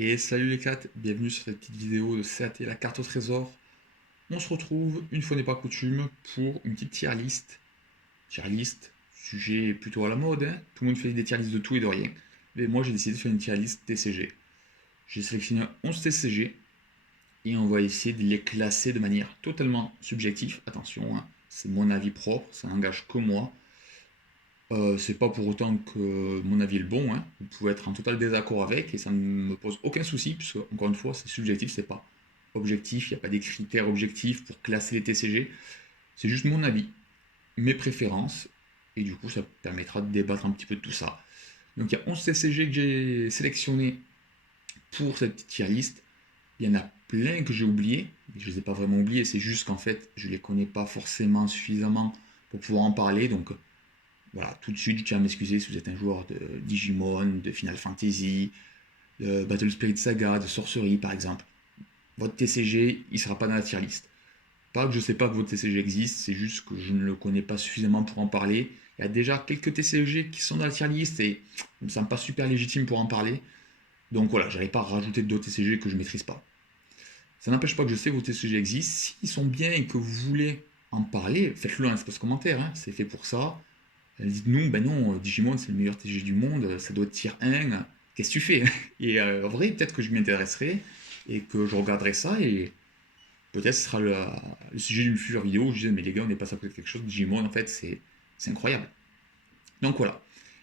Et salut les cats, bienvenue sur cette petite vidéo de CAT, la carte au trésor. On se retrouve, une fois n'est pas coutume, pour une petite tier list. Tier list, sujet plutôt à la mode, hein. Tout le monde fait des tier lists de tout et de rien. Mais moi j'ai décidé de faire une tier list TCG. J'ai sélectionné 11 TCG et on va essayer de les classer de manière totalement subjective. Attention, hein, c'est mon avis propre, ça n'engage que moi. C'est pas pour autant que mon avis est le bon, hein. Vous pouvez être en total désaccord avec et ça ne me pose aucun souci, puisque encore une fois, c'est subjectif, c'est pas objectif, il n'y a pas des critères objectifs pour classer les TCG, c'est juste mon avis, mes préférences, et du coup ça permettra de débattre un petit peu de tout ça. Donc il y a 11 TCG que j'ai sélectionnés pour cette petite tier list. Il y en a plein que j'ai oubliés, je ne les ai pas vraiment oubliés, c'est juste qu'en fait je les connais pas forcément suffisamment pour pouvoir en parler, donc voilà, tout de suite, je tiens à m'excuser si vous êtes un joueur de Digimon, de Final Fantasy, de Battle Spirit Saga, de Sorcery par exemple. Votre TCG, il ne sera pas dans la tier list. Pas que je ne sais pas que votre TCG existe, c'est juste que je ne le connais pas suffisamment pour en parler. Il y a déjà quelques TCG qui sont dans la tier list et ils ne me semblent pas super légitimes pour en parler. Donc voilà, j'arrive pas à rajouter d'autres TCG que je ne maîtrise pas. Ça n'empêche pas que je sais que vos TCG existent. S'ils sont bien et que vous voulez en parler, faites-le dans l'espace commentaire, hein, c'est fait pour ça. Dites-nous, ben non, Digimon c'est le meilleur TG du monde, ça doit être tier 1, qu'est-ce que tu fais? Et en vrai, peut-être que je m'y intéresserai et que je regarderai ça et peut-être ce sera le sujet d'une future vidéo où je disais, mais les gars, on est passé à côté de quelque chose, Digimon en fait c'est incroyable. Donc voilà,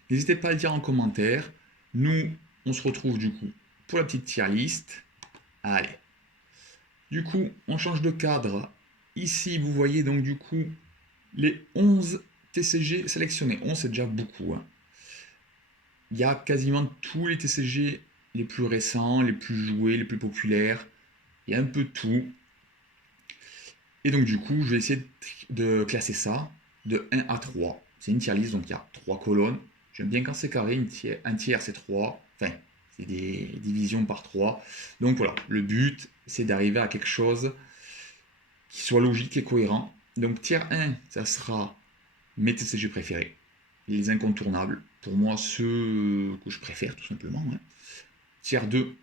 n'hésitez pas à le dire en commentaire. Nous, on se retrouve du coup pour la petite tier list. Allez, du coup, on change de cadre. Ici, vous voyez donc du coup les 11 TCG sélectionnés. 11 c'est déjà beaucoup, hein. Il y a quasiment tous les TCG les plus récents, les plus joués, les plus populaires. Il y a un peu de tout. Et donc du coup, je vais essayer de classer ça de 1 à 3. C'est une tier list, donc il y a 3 colonnes. J'aime bien quand c'est carré, un tiers c'est 3. Enfin, c'est des divisions par 3. Donc voilà, le but c'est d'arriver à quelque chose qui soit logique et cohérent. Donc tier 1, ça sera mes TCG préférés, les incontournables. Pour moi, ceux que je préfère tout simplement, hein. Tier 2,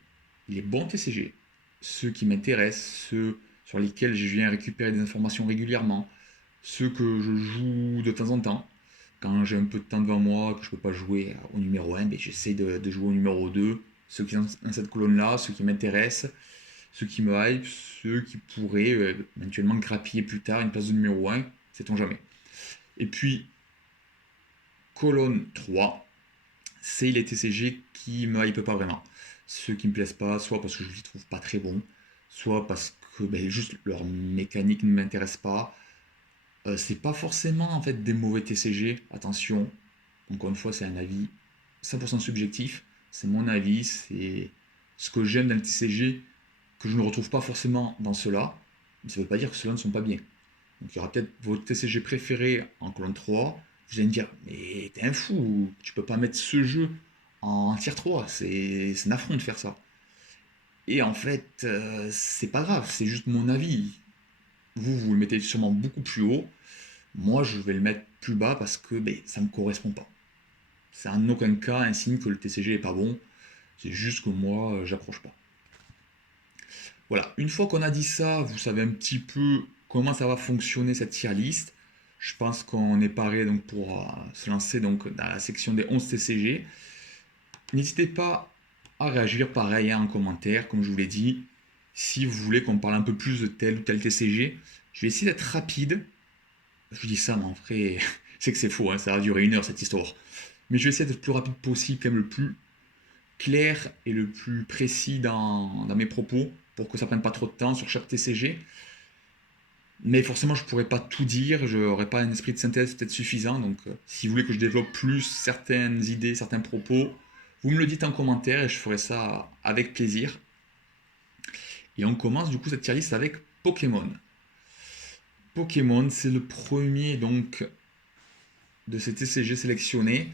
les bons TCG, ceux qui m'intéressent, ceux sur lesquels je viens récupérer des informations régulièrement, ceux que je joue de temps en temps. Quand j'ai un peu de temps devant moi, que je ne peux pas jouer au numéro 1, ben j'essaie de jouer au numéro 2. Ceux qui sont dans cette colonne-là, ceux qui m'intéressent, ceux qui me hype, ceux qui pourraient éventuellement grappiller plus tard une place de numéro 1, sait-on jamais. Et puis, colonne 3, c'est les TCG qui me hype pas vraiment. Ceux qui me plaisent pas, soit parce que je les trouve pas très bons, soit parce que ben, juste leur mécanique ne m'intéresse pas. C'est pas forcément en fait des mauvais TCG, attention, encore une fois c'est un avis 100% subjectif, c'est mon avis, c'est ce que j'aime dans le TCG que je ne retrouve pas forcément dans ceux-là, mais ça veut pas dire que ceux-là ne sont pas bien. Donc il y aura peut-être votre TCG préféré en colonne 3. Vous allez me dire, mais t'es un fou, tu peux pas mettre ce jeu en tier 3, c'est un affront de faire ça. Et en fait, c'est pas grave, c'est juste mon avis. Vous le mettez sûrement beaucoup plus haut. Moi, je vais le mettre plus bas parce que ben, ça me correspond pas. C'est en aucun cas un signe que le TCG est pas bon. C'est juste que moi, j'approche pas. Voilà, une fois qu'on a dit ça, vous savez un petit peu comment ça va fonctionner cette tier list. Je pense qu'on est paré donc pour se lancer donc dans la section des 11 TCG. N'hésitez pas à réagir pareil, hein, en commentaire, comme je vous l'ai dit. Si vous voulez qu'on parle un peu plus de tel ou tel TCG, je vais essayer d'être rapide. Je vous dis ça, mais en vrai, c'est que c'est faux, hein, ça va durer 1 heure cette histoire. Mais je vais essayer d'être le plus rapide possible, quand même le plus clair et le plus précis dans mes propos pour que ça prenne pas trop de temps sur chaque TCG. Mais forcément, je pourrais pas tout dire, je n'aurais pas un esprit de synthèse peut-être suffisant. Donc, si vous voulez que je développe plus certaines idées, certains propos, vous me le dites en commentaire et je ferai ça avec plaisir. Et on commence du coup cette tier list avec Pokémon. Pokémon, c'est le premier donc de ces TCG sélectionnés.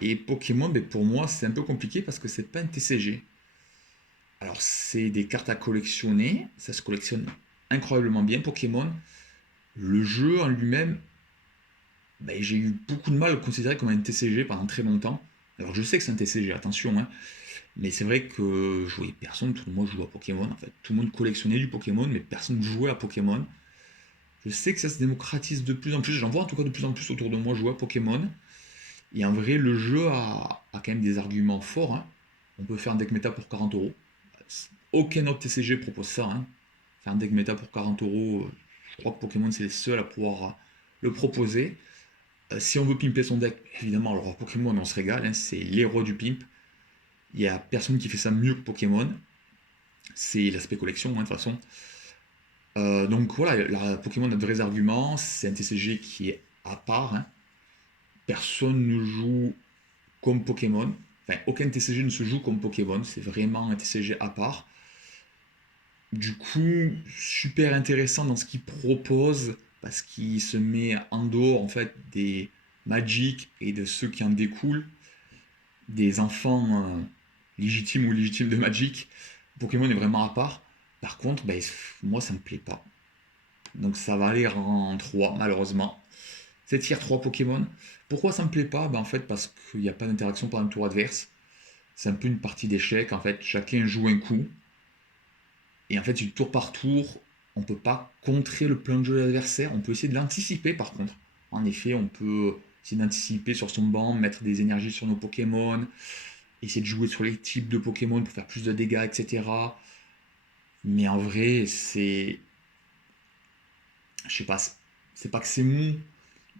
Et Pokémon, ben, pour moi, c'est un peu compliqué parce que c'est pas un TCG. Alors, c'est des cartes à collectionner, ça se collectionne incroyablement bien, Pokémon. Le jeu en lui-même, ben, j'ai eu beaucoup de mal à le considérer comme un TCG pendant très longtemps. Alors je sais que c'est un TCG, attention, hein, mais c'est vrai que je voyais personne, tout le monde joue à Pokémon en fait. Tout le monde collectionnait du Pokémon, mais personne ne jouait à Pokémon. Je sais que ça se démocratise de plus en plus, j'en vois en tout cas de plus en plus autour de moi jouer à Pokémon. Et en vrai, le jeu a quand même des arguments forts, hein. On peut faire un deck méta pour 40 euros. Aucun autre TCG propose ça, hein. Faire un deck méta pour 40 euros, je crois que Pokémon c'est les seuls à pouvoir le proposer. Si on veut pimper son deck, évidemment, alors Pokémon on se régale, hein, c'est l'héros du pimp. Il n'y a personne qui fait ça mieux que Pokémon. C'est l'aspect collection, hein, de toute façon. Donc voilà, la Pokémon a de vrais arguments. C'est un TCG qui est à part, hein. Personne ne joue comme Pokémon. Enfin, aucun TCG ne se joue comme Pokémon. C'est vraiment un TCG à part. Du coup, super intéressant dans ce qu'il propose parce qu'il se met en dehors en fait des Magic et de ceux qui en découlent, des enfants légitimes ou illégitimes de Magic. Pokémon est vraiment à part. Par contre, ben, moi ça me plaît pas. Donc ça va aller en 3 malheureusement. C'est tier 3 Pokémon. Pourquoi ça me plaît pas? Ben, en fait parce qu'il n'y a pas d'interaction pendant le tour adverse. C'est un peu une partie d'échecs en fait. Chacun joue un coup. Et en fait, du tour par tour, on ne peut pas contrer le plan de jeu de l'adversaire. On peut essayer de l'anticiper par contre. En effet, on peut essayer d'anticiper sur son banc, mettre des énergies sur nos Pokémon, essayer de jouer sur les types de Pokémon pour faire plus de dégâts, etc. Mais en vrai, c'est. Je sais pas, c'est pas que c'est mou,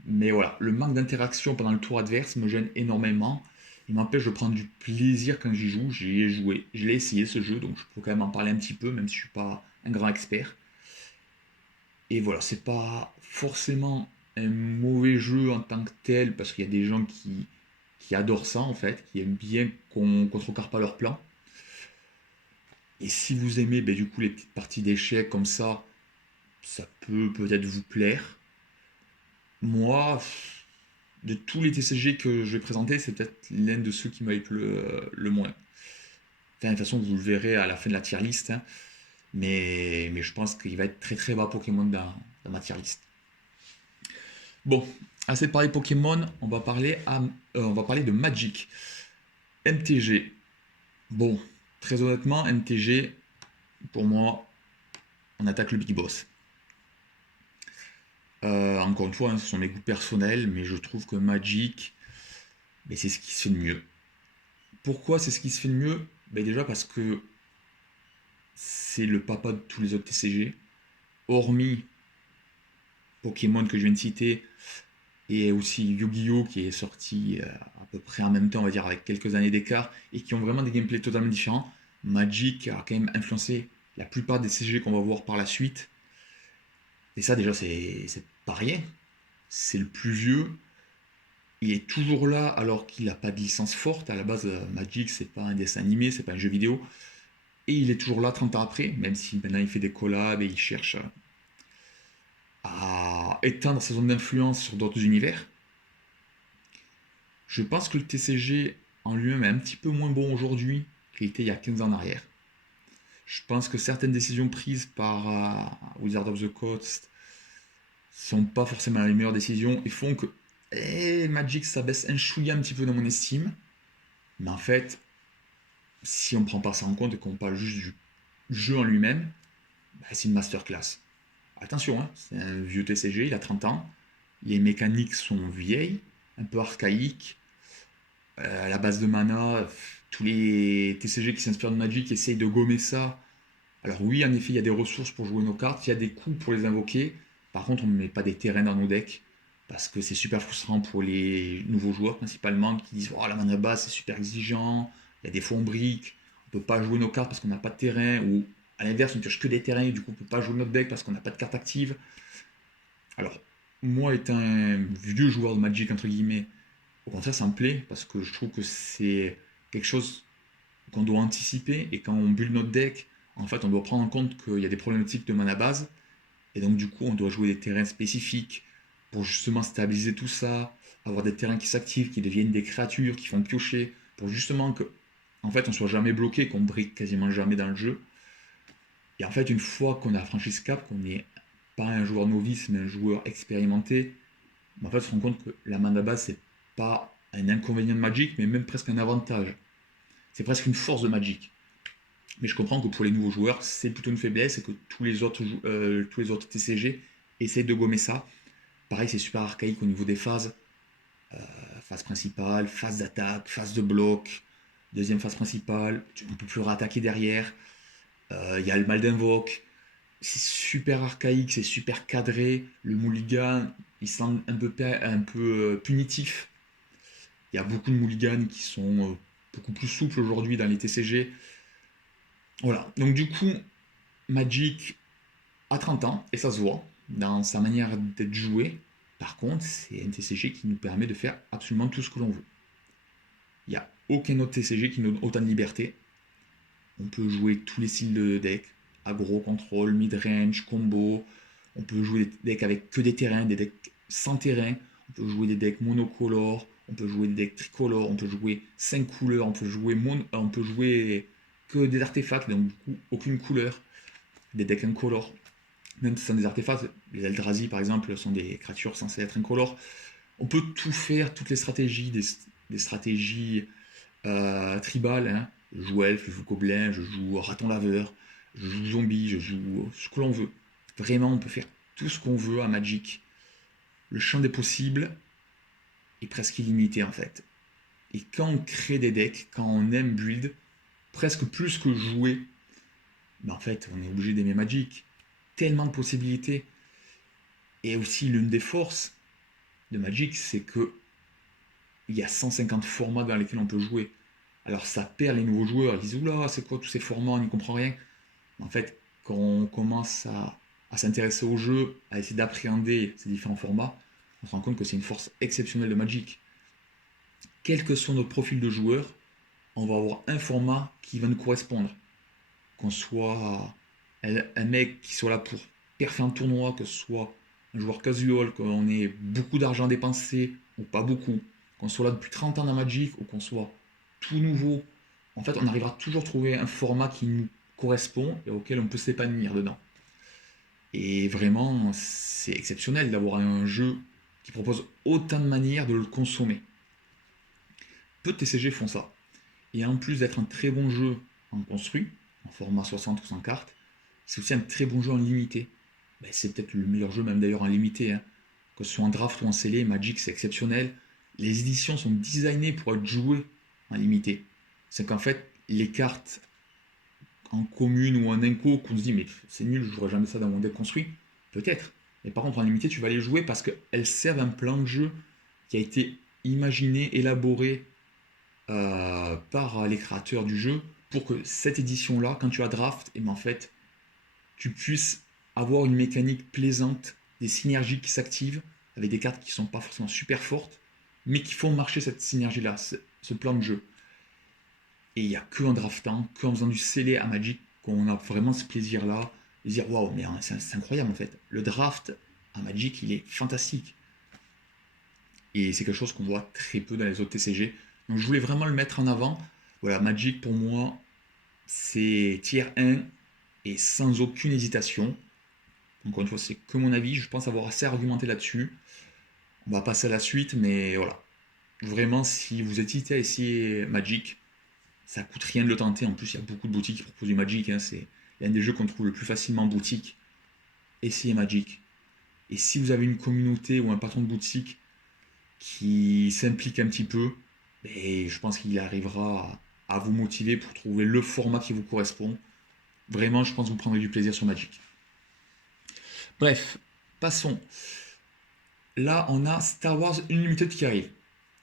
mais voilà, le manque d'interaction pendant le tour adverse me gêne énormément. Il m'empêche de prendre du plaisir quand j'y joue. J'y ai joué, je l'ai essayé ce jeu, donc je peux quand même en parler un petit peu, même si je suis pas un grand expert. Et voilà, c'est pas forcément un mauvais jeu en tant que tel, parce qu'il y a des gens qui adorent ça en fait, qui aiment bien qu'on contrecarre pas leur plan. Et si vous aimez ben, du coup les petites parties d'échecs comme ça peut peut-être vous plaire. Moi, de tous les TCG que je vais présenter, c'est peut-être l'un de ceux qui m'a hype le moins. Enfin, de toute façon, vous le verrez à la fin de la tier list, hein, mais je pense qu'il va être très très bas Pokémon dans ma tier list. Bon, assez de parler Pokémon, on va parler de Magic. MTG. Bon, très honnêtement, MTG, pour moi, on attaque le Big Boss. Encore une fois, hein, ce sont mes goûts personnels, mais je trouve que Magic, ben, c'est ce qui se fait de mieux. Pourquoi c'est ce qui se fait de mieux? Ben, déjà parce que c'est le papa de tous les autres TCG. Hormis Pokémon que je viens de citer, et aussi Yu-Gi-Oh! Qui est sorti à peu près en même temps, on va dire, avec quelques années d'écart, et qui ont vraiment des gameplays totalement différents. Magic a quand même influencé la plupart des CG qu'on va voir par la suite. Et ça, déjà, c'est pas rien. C'est le plus vieux. Il est toujours là alors qu'il n'a pas de licence forte. À la base, Magic, c'est pas un dessin animé, c'est pas un jeu vidéo. Et il est toujours là 30 ans après, même si maintenant il fait des collabs et il cherche à éteindre sa zone d'influence sur d'autres univers. Je pense que le TCG en lui-même est un petit peu moins bon aujourd'hui qu'il était il y a 15 ans en arrière. Je pense que certaines décisions prises par Wizard of the Coast sont pas forcément les meilleures décisions et font que Magic ça baisse un chouïa un petit peu dans mon estime. Mais en fait, si on prend pas ça en compte et qu'on parle juste du jeu en lui-même, bah, c'est une masterclass. Attention, hein, c'est un vieux TCG, il a 30 ans. Les mécaniques sont vieilles, un peu archaïques. À la base de mana, tous les TCG qui s'inspirent de Magic essayent de gommer ça. Alors oui, en effet, il y a des ressources pour jouer nos cartes, il y a des coups pour les invoquer. Par contre, on ne met pas des terrains dans nos decks, parce que c'est super frustrant pour les nouveaux joueurs principalement, qui disent «Oh, la mana base c'est super exigeant, il y a des fois on brique, on ne peut pas jouer nos cartes parce qu'on n'a pas de terrain», ou à l'inverse, on ne pioche que des terrains et du coup on ne peut pas jouer notre deck parce qu'on n'a pas de carte active. Alors, moi étant un vieux joueur de Magic, entre guillemets, au contraire ça me plaît, parce que je trouve que c'est quelque chose qu'on doit anticiper, et quand on build notre deck, en fait, on doit prendre en compte qu'il y a des problématiques de mana base, et donc du coup, on doit jouer des terrains spécifiques pour justement stabiliser tout ça, avoir des terrains qui s'activent, qui deviennent des créatures, qui font piocher, pour justement que, en fait, on soit jamais bloqué, qu'on brique quasiment jamais dans le jeu. Et en fait, une fois qu'on a franchi ce cap, qu'on n'est pas un joueur novice, mais un joueur expérimenté, en fait, on se rend compte que la mana base, c'est pas un inconvénient de Magic, mais même presque un avantage. C'est presque une force de Magic. Mais je comprends que pour les nouveaux joueurs, c'est plutôt une faiblesse et que tous les autres TCG essayent de gommer ça. Pareil, c'est super archaïque au niveau des phases. Phase principale, phase d'attaque, phase de bloc, deuxième phase principale, on ne peut plus rattaquer derrière. Il y a le mal d'invoque. C'est super archaïque, c'est super cadré. Le mulligan, il semble un peu punitif. Il y a beaucoup de mulligans qui sont beaucoup plus souples aujourd'hui dans les TCG. Voilà, donc du coup, Magic a 30 ans, et ça se voit dans sa manière d'être joué. Par contre, c'est un TCG qui nous permet de faire absolument tout ce que l'on veut. Il n'y a aucun autre TCG qui nous donne autant de liberté. On peut jouer tous les styles de deck, aggro, contrôle, mid-range, combo. On peut jouer des decks avec que des terrains, des decks sans terrain. On peut jouer des decks monocolores, on peut jouer des decks tricolores, on peut jouer 5 couleurs, on peut jouer que des artefacts, donc du coup aucune couleur, des decks incolores. Même si ce sont des artefacts, les Eldrazi par exemple sont des créatures censées être incolores. On peut tout faire, toutes les stratégies, des stratégies tribales. Hein. Je joue elfe, je joue gobelin, je joue raton laveur, je joue zombie, je joue ce que l'on veut. Vraiment, on peut faire tout ce qu'on veut à Magic. Le champ des possibles est presque illimité en fait. Et quand on crée des decks, quand on aime build, presque plus que jouer, ben en fait, on est obligé d'aimer Magic. Tellement de possibilités. Et aussi, l'une des forces de Magic, c'est que il y a 150 formats dans lesquels on peut jouer. Alors ça perd les nouveaux joueurs, ils disent oula, c'est quoi tous ces formats, on n'y comprend rien. En fait, quand on commence à s'intéresser au jeu, à essayer d'appréhender ces différents formats, on se rend compte que c'est une force exceptionnelle de Magic. Quel que soit notre profil de joueur, on va avoir un format qui va nous correspondre. Qu'on soit un mec qui soit là pour perfer un tournoi, que ce soit un joueur casual, qu'on ait beaucoup d'argent dépensé ou pas beaucoup, qu'on soit là depuis 30 ans dans Magic ou qu'on soit tout nouveau, en fait, on arrivera toujours à trouver un format qui nous correspond et auquel on peut s'épanouir dedans. Et vraiment, c'est exceptionnel d'avoir un jeu qui propose autant de manières de le consommer. Peu de TCG font ça. Et en plus d'être un très bon jeu en construit, en format 60 ou 100 cartes, c'est aussi un très bon jeu en limité. Ben, c'est peut-être le meilleur jeu même d'ailleurs en limité. Hein. Que ce soit en draft ou en scellé, Magic c'est exceptionnel. Les éditions sont designées pour être jouées en limité. C'est qu'en fait, les cartes en commune ou en inco qu'on se dit mais c'est nul, je ne jouerai jamais ça dans mon deck construit, peut-être. Mais par contre en limité tu vas les jouer parce qu'elles servent un plan de jeu qui a été imaginé, élaboré par les créateurs du jeu pour que cette édition là, quand tu la draft, et ben en fait tu puisses avoir une mécanique plaisante, des synergies qui s'activent avec des cartes qui sont pas forcément super fortes, mais qui font marcher cette synergie là, ce plan de jeu. Et il n'y a que en draftant, que en faisant du scellé à Magic qu'on a vraiment ce plaisir-là, de dire waouh, mais c'est incroyable en fait. Le draft à Magic, il est fantastique. Et c'est quelque chose qu'on voit très peu dans les autres TCG. Donc je voulais vraiment le mettre en avant. Voilà, Magic pour moi, c'est tier 1 et sans aucune hésitation. Encore une fois, c'est que mon avis, je pense avoir assez argumenté là-dessus. On va passer à la suite, mais voilà. Vraiment, si vous hésitez à essayer Magic, ça coûte rien de le tenter. En plus, il y a beaucoup de boutiques qui proposent du Magic. Hein. C'est l'un des jeux qu'on trouve le plus facilement en boutique. Essayez Magic. Et si vous avez une communauté ou un patron de boutique qui s'implique un petit peu, ben, je pense qu'il arrivera à vous motiver pour trouver le format qui vous correspond. Vraiment, je pense que vous prendrez du plaisir sur Magic. Bref, passons. Là, on a Star Wars Unlimited qui arrive.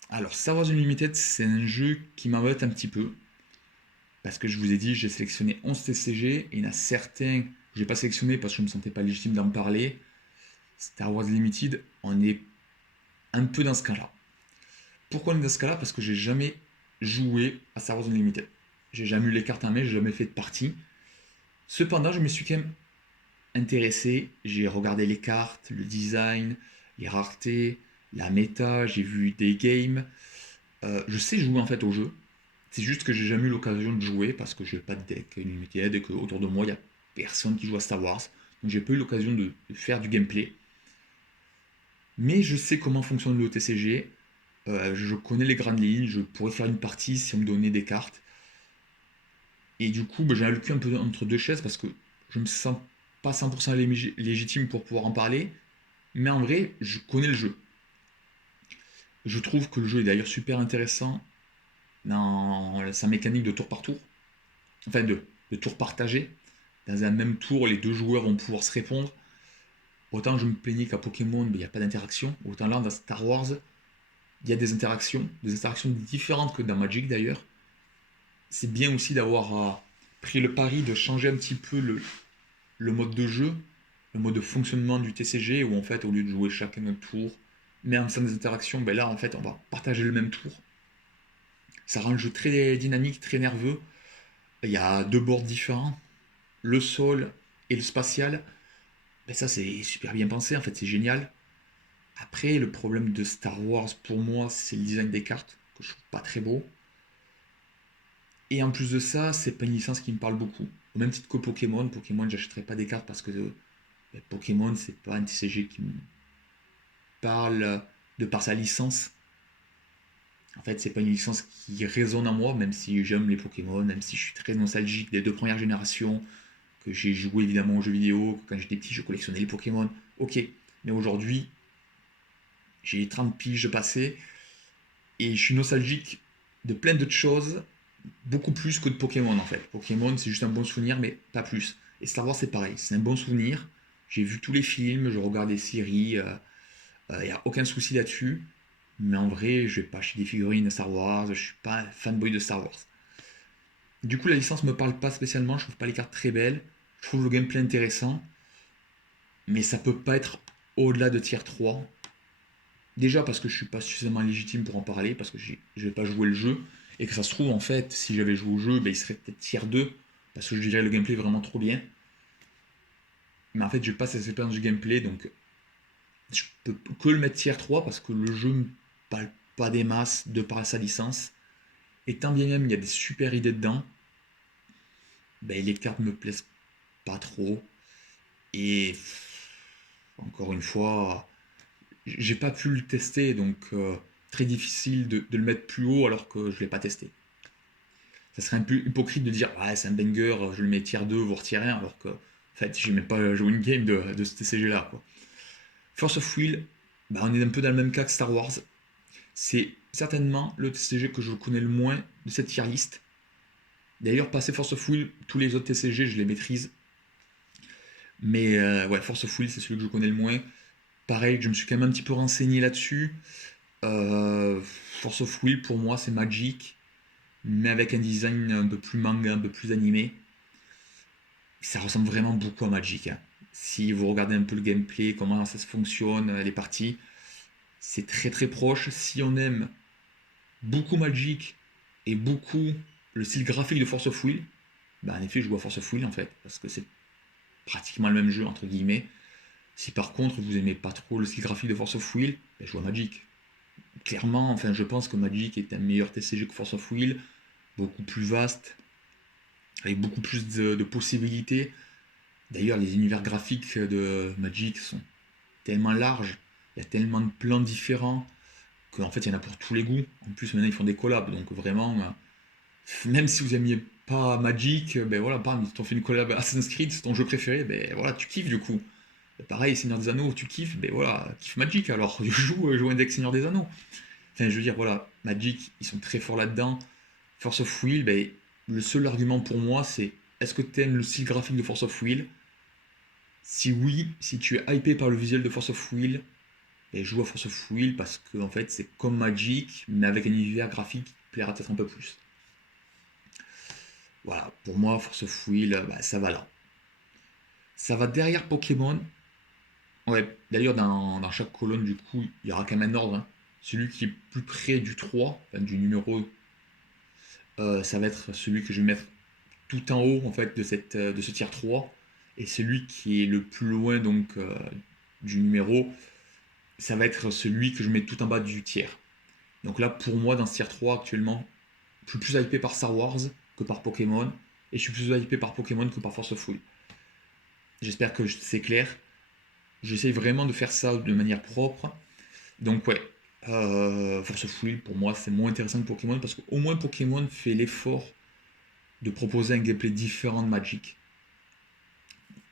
Alors, Star Wars Unlimited, c'est un jeu qui m'embête un petit peu. Parce que je vous ai dit, j'ai sélectionné 11 TCG, et il y en a certains que je n'ai pas sélectionné parce que je ne me sentais pas légitime d'en parler. Star Wars Limited, on est un peu dans ce cas-là. Pourquoi on est dans ce cas-là? Parce que j'ai jamais joué à Star Wars Unlimited. J'ai jamais eu les cartes en main, j'ai jamais fait de partie. Cependant, je me suis quand même intéressé, j'ai regardé les cartes, le design, les raretés, la méta, j'ai vu des games. Je sais jouer en fait au jeu. C'est juste que j'ai jamais eu l'occasion de jouer parce que j'ai pas de deck Unlimited et qu'autour de moi il y a personne qui joue à Star Wars. Donc j'ai pas eu l'occasion de faire du gameplay. Mais je sais comment fonctionne le TCG. Je connais les grandes lignes, je pourrais faire une partie si on me donnait des cartes. Et du coup, j'ai le cul un peu entre deux chaises parce que je me sens pas 100% légitime pour pouvoir en parler. Mais en vrai, je connais le jeu. Je trouve que le jeu est d'ailleurs super intéressant dans sa mécanique de tour par tour. Enfin, de tour partagé. Dans un même tour, les deux joueurs vont pouvoir se répondre. Autant je me plaignais qu'à Pokémon, il n'y a pas d'interaction. Autant là, dans Star Wars, il y a des interactions différentes que dans Magic d'ailleurs. C'est bien aussi d'avoir pris le pari de changer un petit peu le mode de jeu, le mode de fonctionnement du TCG, où en fait, au lieu de jouer chacun notre tour, mais en faisant des interactions, ben là, en fait, on va partager le même tour. Ça rend le jeu très dynamique, très nerveux. Il y a deux boards différents, le sol et le spatial. Ben ça, c'est super bien pensé, en fait, c'est génial. Après, le problème de Star Wars, pour moi, c'est le design des cartes, que je trouve pas très beau. Et en plus de ça, c'est pas une licence qui me parle beaucoup. Au même titre que Pokémon, Pokémon, j'achèterai pas des cartes parce que Pokémon, c'est pas un TCG qui me parle de par sa licence. En fait, c'est pas une licence qui résonne en moi, même si j'aime les Pokémon, même si je suis très nostalgique des deux premières générations, que j'ai joué évidemment aux jeux vidéo, que quand j'étais petit, je collectionnais les Pokémon. Ok, mais aujourd'hui, j'ai 30 piges de passé et je suis nostalgique de plein d'autres choses, beaucoup plus que de Pokémon en fait. Pokémon, c'est juste un bon souvenir, mais pas plus. Et Star Wars, c'est pareil, c'est un bon souvenir. J'ai vu tous les films, je regarde les séries, il n'y a aucun souci là-dessus. Mais en vrai, je vais pas acheter des figurines de Star Wars, je suis pas fanboy de Star Wars. Du coup, la licence me parle pas spécialement, je trouve pas les cartes très belles, je trouve le gameplay intéressant, mais ça peut pas être au-delà de tier 3. Déjà parce que je suis pas suffisamment légitime pour en parler, parce que je vais pas jouer le jeu, et que ça se trouve, en fait, si j'avais joué au jeu, ben, il serait peut-être tier 2, parce que je dirais le gameplay est vraiment trop bien. Mais en fait, je pas cette expérience du gameplay, donc je peux que le mettre tier 3, parce que le jeu me parle pas des masses de par sa licence. Et tant bien même il y a des super idées dedans, ben, les cartes me plaisent pas trop. Et encore une fois, j'ai pas pu le tester, donc très difficile de le mettre plus haut alors que je l'ai pas testé. Ça serait un peu hypocrite de dire ah, c'est un banger, je le mets tier 2 voire tier 1 alors que en fait j'ai même pas joué une game de ce TCG là quoi. Force of Will, bah, on est un peu dans le même cas que Star Wars. C'est certainement le TCG que je connais le moins de cette tier list. D'ailleurs, passé Force of Will, tous les autres TCG je les maîtrise. Mais ouais, Force of Will, c'est celui que je connais le moins. Pareil, je me suis quand même un petit peu renseigné là-dessus. Euh, Force of Will, pour moi, c'est Magic, mais avec un design un peu plus manga, un peu plus animé. Ça ressemble vraiment beaucoup à Magic, hein. Si vous regardez un peu le gameplay, comment ça se fonctionne, les parties, c'est très très proche. Si on aime beaucoup Magic et beaucoup le style graphique de Force of Will, bah en effet, je joue à Force of Will en fait, parce que c'est pratiquement le même jeu, entre guillemets. Si par contre vous aimez pas trop le style graphique de Force of Will, ben, je joue à Magic. Clairement, enfin je pense que Magic est un meilleur TCG que Force of Will, beaucoup plus vaste, avec beaucoup plus de possibilités. D'ailleurs, les univers graphiques de Magic sont tellement larges, il y a tellement de plans différents, qu'en fait il y en a pour tous les goûts. En plus maintenant ils font des collabs, donc vraiment, même si vous aimiez pas Magic, ben voilà, bam, ils t'ont fait une collab Assassin's Creed, c'est ton jeu préféré, ben voilà, tu kiffes du coup. Pareil, Seigneur des Anneaux, tu kiffes, ben voilà, kiffe Magic, alors joue un deck Seigneur des Anneaux. Enfin, je veux dire, voilà, Magic, ils sont très forts là-dedans. Force of Will, ben, le seul argument pour moi, c'est est-ce que tu aimes le style graphique de Force of Will? Si oui, si tu es hypé par le visuel de Force of Will, ben, joue à Force of Will parce que en fait, c'est comme Magic, mais avec un univers graphique qui te plaira peut-être un peu plus. Voilà, pour moi, Force of Will, ben, ça va là. Ça va derrière Pokémon. Ouais, d'ailleurs, dans chaque colonne, du coup, il y aura quand même un ordre, hein. Celui qui est plus près du 3, enfin, du numéro, ça va être celui que je vais mettre tout en haut, en fait, de ce tier 3. Et celui qui est le plus loin, donc, du numéro, ça va être celui que je mets tout en bas du tiers. Donc là, pour moi, dans ce tier 3, actuellement, je suis plus hypé par Star Wars que par Pokémon. Et je suis plus hypé par Pokémon que par Force of Will. J'espère que c'est clair. J'essaye vraiment de faire ça de manière propre. Donc ouais, Force Wheel, pour moi, c'est moins intéressant que Pokémon parce qu'au moins Pokémon fait l'effort de proposer un gameplay différent de Magic.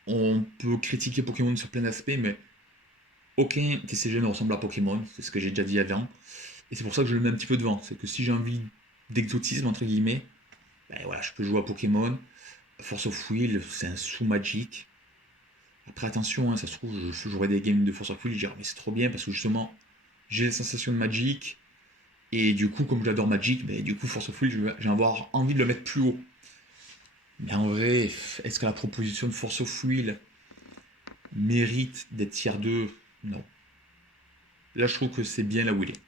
On peut critiquer Pokémon sur plein d'aspects, mais aucun TCG ne ressemble à Pokémon, c'est ce que j'ai déjà dit avant. Et c'est pour ça que je le mets un petit peu devant. C'est que si j'ai envie d'exotisme, entre guillemets, ben voilà, je peux jouer à Pokémon. Force of Will, c'est un sous-Magic. Après, attention, hein, ça se trouve, je jouerai des games de Force of Will, je dirais, mais c'est trop bien parce que justement, j'ai les sensations de Magic. Et du coup, comme j'adore Magic, ben, du coup, Force of Will, je vais avoir envie de le mettre plus haut. Mais en vrai, est-ce que la proposition de Force of Will mérite d'être tier 2? Non. Là, je trouve que c'est bien là où il est.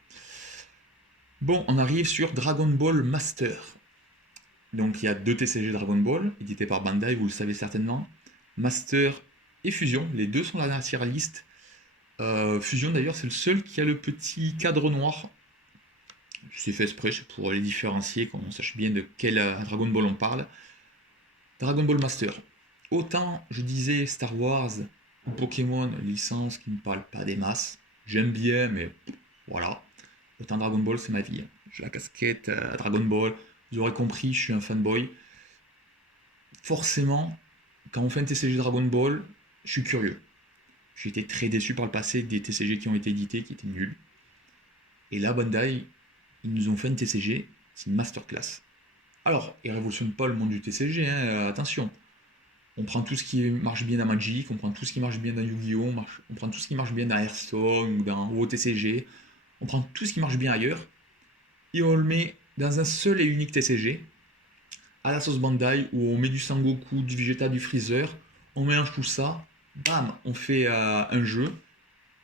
Bon, on arrive sur Dragon Ball Master. Donc il y a deux TCG Dragon Ball, édités par Bandai, vous le savez certainement. Master et Fusion, les deux sont dans la tier list. Fusion d'ailleurs, c'est le seul qui a le petit cadre noir. C'est fait exprès, c'est pour les différencier, qu'on sache bien de quel Dragon Ball on parle. Dragon Ball Master. Autant je disais Star Wars ou Pokémon, licence qui ne me parle pas des masses. J'aime bien, mais voilà. Autant Dragon Ball, c'est ma vie. J'ai la casquette Dragon Ball. Vous aurez compris, je suis un fanboy. Forcément, quand on fait un TCG Dragon Ball, je suis curieux. J'ai été très déçu par le passé des TCG qui ont été édités, qui étaient nuls. Et là, Bandai, ils nous ont fait un TCG, c'est une masterclass. Alors, ils révolutionnent pas le monde du TCG, hein, attention. On prend tout ce qui marche bien dans Magic, on prend tout ce qui marche bien dans Yu-Gi-Oh!, on prend tout ce qui marche bien dans Hearthstone ou dans OTCG, on prend tout ce qui marche bien ailleurs, et on le met dans un seul et unique TCG, à la sauce Bandai, où on met du Sangoku, du Vegeta, du Freezer, on mélange tout ça, bam, on fait un jeu,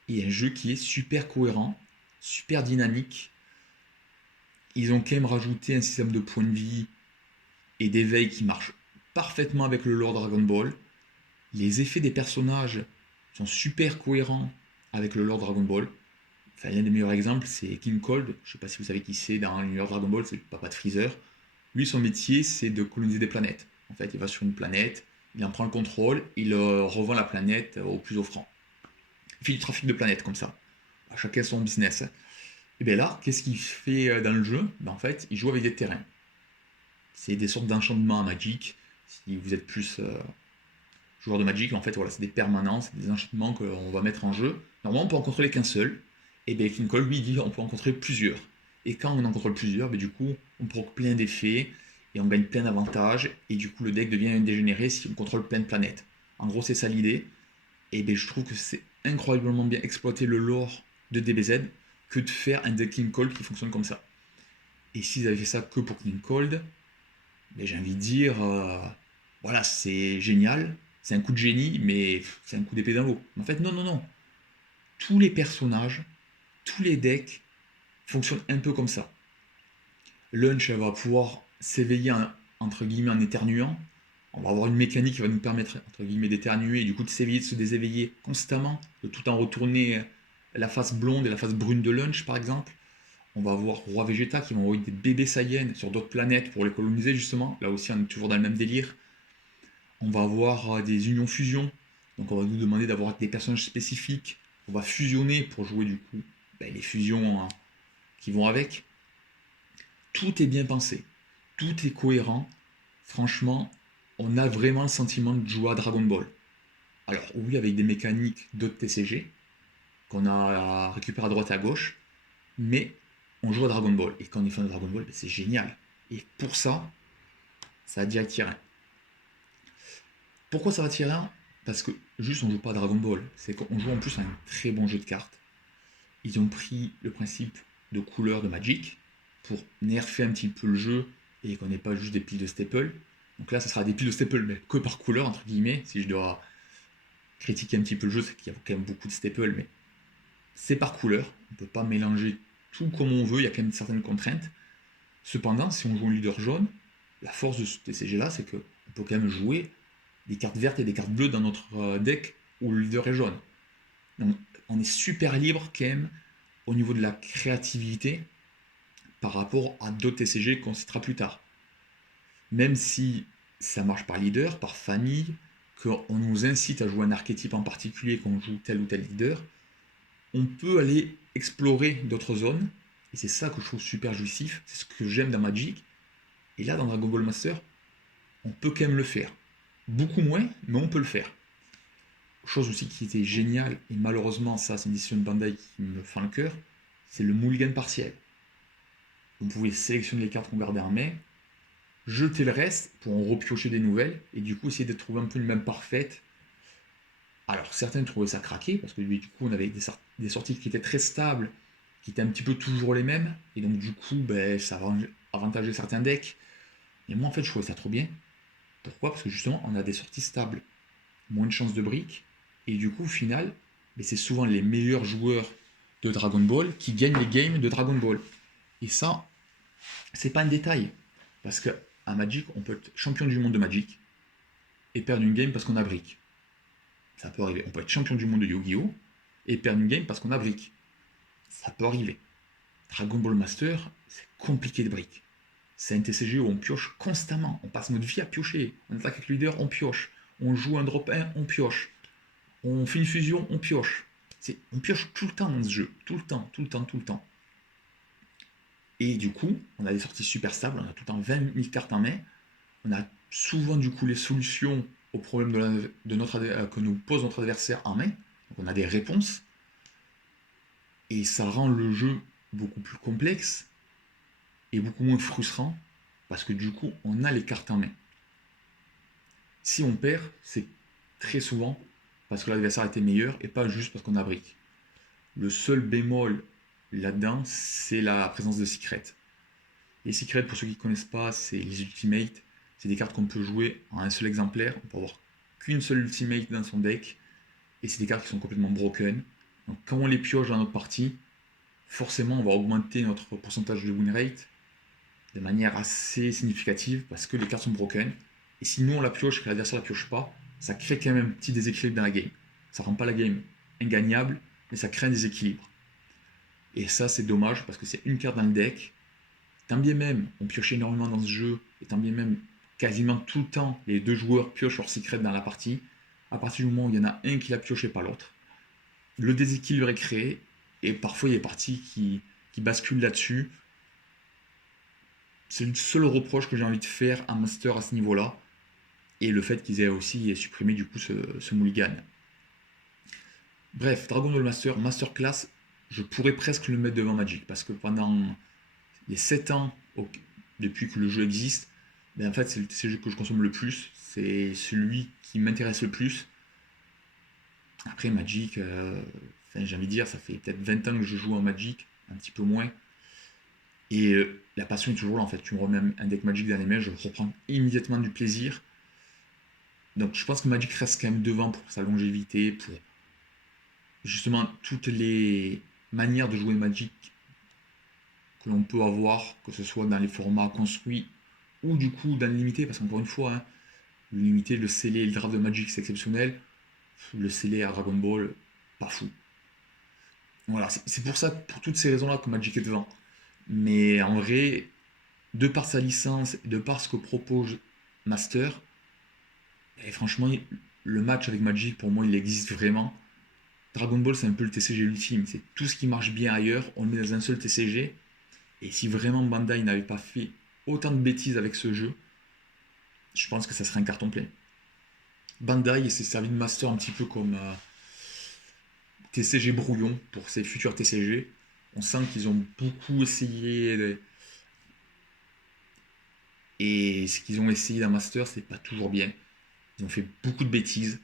et un jeu qui est super cohérent, super dynamique. Ils ont quand même rajouté un système de points de vie et d'éveil qui marche parfaitement avec le lore Dragon Ball. Les effets des personnages sont super cohérents avec le lore Dragon Ball. Enfin, l'un des meilleurs exemples, c'est King Cold. Je ne sais pas si vous savez qui c'est dans l'univers Dragon Ball, c'est le papa de Freezer. Lui, son métier, c'est de coloniser des planètes. En fait, il va sur une planète, il en prend le contrôle, il revend la planète au plus offrant. Il fait du trafic de planètes comme ça. À chacun son business. Et bien là, qu'est-ce qu'il fait dans le jeu? Ben, en fait, il joue avec des terrains. C'est des sortes d'enchantements Magic. Si vous êtes plus joueur de Magic, en fait, voilà, c'est des permanences, des enchantements qu'on va mettre en jeu. Normalement, on peut en contrôler qu'un seul. Et bien, King Cole, lui, dit on peut en contrôler plusieurs. Et quand on en contrôle plusieurs, ben, du coup, on provoque plein d'effets et on gagne plein d'avantages. Et du coup, le deck devient dégénéré si on contrôle plein de planètes. En gros, c'est ça l'idée. Et ben, je trouve que c'est incroyablement bien exploiter le lore de DBZ que de faire un deck King Cold qui fonctionne comme ça. Et s'ils avaient fait ça que pour King Cold, ben, j'ai envie de dire, voilà, c'est génial, c'est un coup de génie, mais c'est un coup d'épée dans l'eau. En fait, non, non, non. Tous les personnages, tous les decks fonctionnent un peu comme ça. Lunch va pouvoir s'éveiller entre guillemets en éternuant. On va avoir une mécanique qui va nous permettre entre guillemets d'éternuer et du coup de s'éveiller, de se déséveiller constamment, de tout en retourner la face blonde et la face brune de Lunch par exemple. On va avoir Roi Vegeta qui va envoyer des bébés Saiyans sur d'autres planètes pour les coloniser justement. Là aussi on est toujours dans le même délire. On va avoir des unions fusions. Donc on va nous demander d'avoir des personnages spécifiques. On va fusionner pour jouer du coup ben, les fusions hein, qui vont avec. Tout est bien pensé. Tout est cohérent. Franchement, on a vraiment le sentiment de jouer à Dragon Ball. Alors oui, avec des mécaniques d'autres TCG qu'on a récupéré à droite et à gauche, mais on joue à Dragon Ball. Et quand on est fan de Dragon Ball, ben, c'est génial. Et pour ça, ça a direct tiré. Pourquoi ça va tirer un? Parce que juste on joue pas à Dragon Ball, c'est qu'on joue en plus à un très bon jeu de cartes. Ils ont pris le principe de couleur de Magic pour nerfer un petit peu le jeu et qu'on n'ait pas juste des piles de staples. Donc là, ça sera des piles de staples, mais que par couleur, entre guillemets. Si je dois critiquer un petit peu le jeu, c'est qu'il y a quand même beaucoup de staples, mais c'est par couleur. On ne peut pas mélanger tout comme on veut, il y a quand même certaines contraintes. Cependant, si on joue un leader jaune, la force de ce TCG là, c'est qu'on peut quand même jouer des cartes vertes et des cartes bleues dans notre deck où le leader est jaune. Donc, on est super libre quand même au niveau de la créativité par rapport à d'autres TCG qu'on citera plus tard. Même si ça marche par leader, par famille, qu'on nous incite à jouer un archétype en particulier, qu'on joue tel ou tel leader, on peut aller explorer d'autres zones. Et c'est ça que je trouve super jouissif. C'est ce que j'aime dans Magic. Et là, dans Dragon Ball Master, on peut quand même le faire. Beaucoup moins, mais on peut le faire. Chose aussi qui était géniale, et malheureusement, ça, c'est une décision de Bandai qui me fend le cœur, c'est le mulligan partiel. Vous pouvez sélectionner les cartes qu'on gardait en main, jeter le reste pour en repiocher des nouvelles, et du coup essayer de trouver un peu une même parfaite. Alors certains trouvaient ça craqué, parce que du coup on avait des sorties qui étaient très stables, qui étaient un petit peu toujours les mêmes, et donc du coup ben, ça avantageait certains decks. Et moi en fait je trouvais ça trop bien. Pourquoi? Parce que justement on a des sorties stables, moins de chances de briques, et du coup au final, ben, c'est souvent les meilleurs joueurs de Dragon Ball qui gagnent les games de Dragon Ball. Et ça, c'est pas un détail. Parce que à Magic, on peut être champion du monde de Magic et perdre une game parce qu'on a brick. Ça peut arriver. On peut être champion du monde de Yu-Gi-Oh! Et perdre une game parce qu'on a brick. Ça peut arriver. Dragon Ball Master, c'est compliqué de brick. C'est un TCG où on pioche constamment. On passe notre vie à piocher. On attaque avec le leader, on pioche. On joue un drop 1, on pioche. On fait une fusion, on pioche. On pioche tout le temps dans ce jeu. Tout le temps, tout le temps, tout le temps. Et du coup, on a des sorties super stables. On a tout le temps 20 000 cartes en main. On a souvent du coup les solutions aux problèmes que nous pose notre adversaire en main. Donc on a des réponses. Et ça rend le jeu beaucoup plus complexe et beaucoup moins frustrant parce que du coup on a les cartes en main. Si on perd, c'est très souvent parce que l'adversaire était meilleur et pas juste parce qu'on a brick. Le seul bémol là-dedans, c'est la présence de secrets. Les secrets, pour ceux qui ne connaissent pas, c'est les ultimates. C'est des cartes qu'on peut jouer en un seul exemplaire. On peut avoir qu'une seule ultimate dans son deck. Et c'est des cartes qui sont complètement broken. Donc quand on les pioche dans notre partie, forcément on va augmenter notre pourcentage de win rate de manière assez significative parce que les cartes sont broken. Et si nous on la pioche et que l'adversaire la pioche pas, ça crée quand même un petit déséquilibre dans la game. Ça rend pas la game ingagnable, mais ça crée un déséquilibre. Et ça c'est dommage parce que c'est une carte dans le deck. Tant bien même on pioche énormément dans ce jeu, et tant bien même quasiment tout le temps les deux joueurs piochent leur secret dans la partie, à partir du moment où il y en a un qui l'a pioché pas l'autre, le déséquilibre est créé, et parfois il y a des parties qui basculent là-dessus. C'est le seul reproche que j'ai envie de faire à Master à ce niveau-là, et le fait qu'ils aient aussi supprimé du coup ce mulligan. Bref, Dragon Ball Master, Masterclass, je pourrais presque le mettre devant Magic, parce que pendant les 7 ans depuis que le jeu existe, ben en fait c'est le TCG que je consomme le plus, c'est celui qui m'intéresse le plus. Après Magic, j'ai envie de dire, ça fait peut-être 20 ans que je joue en Magic, un petit peu moins. Et la passion est toujours là en fait. Tu me remets un deck Magic dans les mains, je reprends immédiatement du plaisir. Donc je pense que Magic reste quand même devant pour sa longévité, pour justement toutes les manières de jouer Magic que l'on peut avoir, que ce soit dans les formats construits ou du coup dans le limité, parce qu'encore une fois, hein, le limité, le scellé et le draft de Magic c'est exceptionnel, le scellé à Dragon Ball, pas fou. Voilà, c'est pour ça, pour toutes ces raisons-là que Magic est devant. Mais en vrai, de par sa licence, de par ce que propose Master, et franchement, le match avec Magic, pour moi, il existe vraiment. Dragon Ball, c'est un peu le TCG ultime. C'est tout ce qui marche bien ailleurs, on le met dans un seul TCG. Et si vraiment Bandai n'avait pas fait autant de bêtises avec ce jeu, je pense que ça serait un carton plein. Bandai s'est servi de Master un petit peu comme TCG brouillon pour ses futurs TCG. On sent qu'ils ont beaucoup essayé. Et ce qu'ils ont essayé dans Master, c'est pas toujours bien. Ils ont fait beaucoup de bêtises.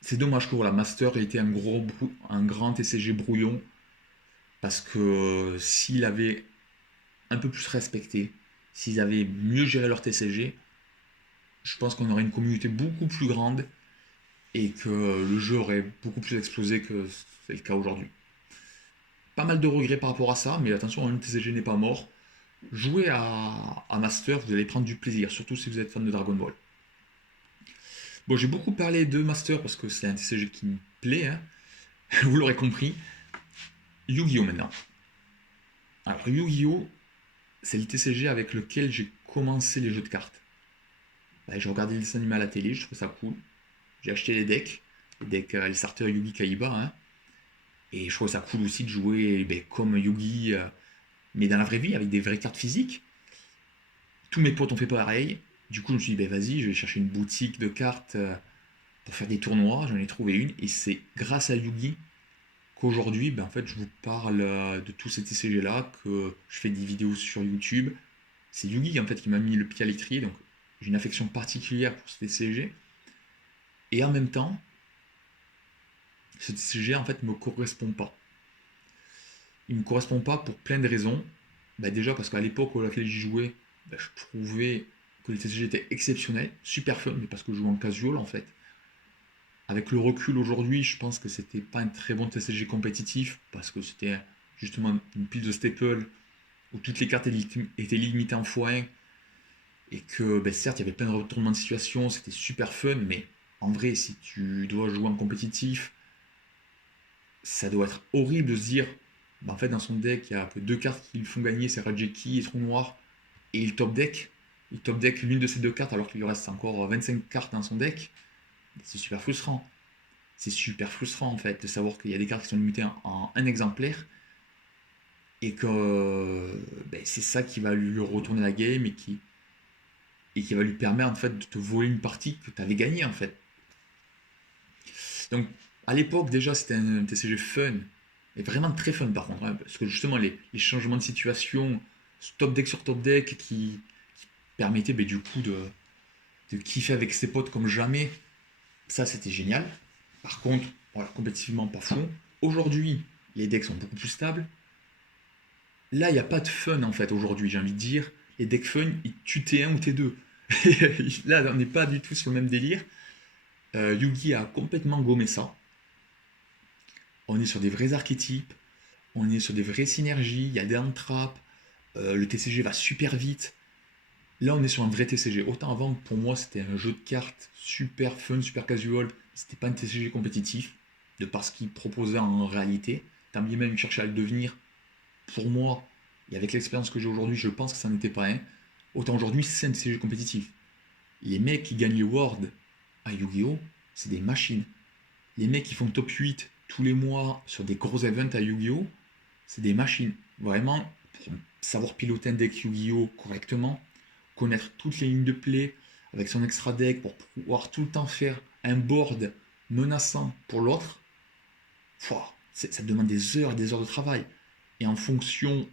C'est dommage que voilà, Master ait été un grand TCG brouillon. Parce que s'ils avaient un peu plus respecté, s'ils avaient mieux géré leur TCG, je pense qu'on aurait une communauté beaucoup plus grande et que le jeu aurait beaucoup plus explosé que c'est le cas aujourd'hui. Pas mal de regrets par rapport à ça, mais attention, le TCG n'est pas mort. Jouez à Master, vous allez prendre du plaisir, surtout si vous êtes fan de Dragon Ball. Bon, j'ai beaucoup parlé de Master parce que c'est un TCG qui me plaît, hein. Vous l'aurez compris. Yu-Gi-Oh maintenant. Alors Yu-Gi-Oh, c'est le TCG avec lequel j'ai commencé les jeux de cartes. Ouais, j'ai regardé les dessins animés à la télé, je trouvais ça cool. J'ai acheté les decks les starters Yugi Kaiba, hein. Et je trouvais ça cool aussi de jouer ben, comme Yugi, mais dans la vraie vie, avec des vraies cartes physiques. Tous mes potes ont fait pareil. Du coup, je me suis dit, ben vas-y, je vais chercher une boutique de cartes pour faire des tournois. J'en ai trouvé une. Et c'est grâce à Yugi qu'aujourd'hui, ben, en fait, je vous parle de tous ces TCG-là, que je fais des vidéos sur YouTube. C'est Yugi, en fait, qui m'a mis le pied à l'étrier. Donc, j'ai une affection particulière pour ce TCG. Et en même temps, ce TCG, en fait, ne me correspond pas. Il ne me correspond pas pour plein de raisons. Bah déjà parce qu'à l'époque où laquelle j'y jouais, bah, je trouvais que le TCG était exceptionnel, super fun, mais parce que je jouais en casual en fait. Avec le recul aujourd'hui, je pense que c'était pas un très bon TCG compétitif, parce que c'était justement une pile de staples où toutes les cartes étaient limitées en x1, et que bah, certes il y avait plein de retournements de situation, c'était super fun, mais en vrai si tu dois jouer en compétitif, ça doit être horrible de se dire, bah, en fait dans son deck il y a que deux cartes qui le font gagner, c'est Rajeki et Trou Noir, et il top deck l'une de ces deux cartes alors qu'il lui reste encore 25 cartes dans son deck. C'est super frustrant. C'est super frustrant en fait de savoir qu'il y a des cartes qui sont limitées en un exemplaire, et que ben, c'est ça qui va lui retourner la game, et qui va lui permettre en fait de te voler une partie que tu avais gagnée en fait. Donc à l'époque déjà c'était un TCG fun, et vraiment très fun par contre, hein, parce que justement les changements de situation, top deck sur top deck, qui permettaient ben, du coup de kiffer avec ses potes comme jamais. Ça, c'était génial. Par contre, voilà, compétitivement pas fou. Aujourd'hui, les decks sont beaucoup plus stables. Là, il n'y a pas de fun en fait aujourd'hui, j'ai envie de dire. Les decks fun, ils tuent T1 ou T2. Là, on n'est pas du tout sur le même délire. Yugi a complètement gommé ça. On est sur des vrais archétypes, on est sur des vraies synergies, il y a des entrappes, le TCG va super vite. Là, on est sur un vrai TCG. Autant avant, pour moi, c'était un jeu de cartes super fun, super casual. C'était pas un TCG compétitif, de par ce qu'il proposait en réalité. Tant bien même, il cherchait à le devenir. Pour moi, et avec l'expérience que j'ai aujourd'hui, je pense que ça n'était pas un. Autant aujourd'hui, c'est un TCG compétitif. Les mecs qui gagnent les Worlds à Yu-Gi-Oh!, c'est des machines. Les mecs qui font top 8 tous les mois sur des gros events à Yu-Gi-Oh!, c'est des machines. Vraiment, pour savoir piloter un deck Yu-Gi-Oh! Correctement, connaître toutes les lignes de play avec son extra deck pour pouvoir tout le temps faire un board menaçant pour l'autre, ça demande des heures et des heures de travail. Et en fonction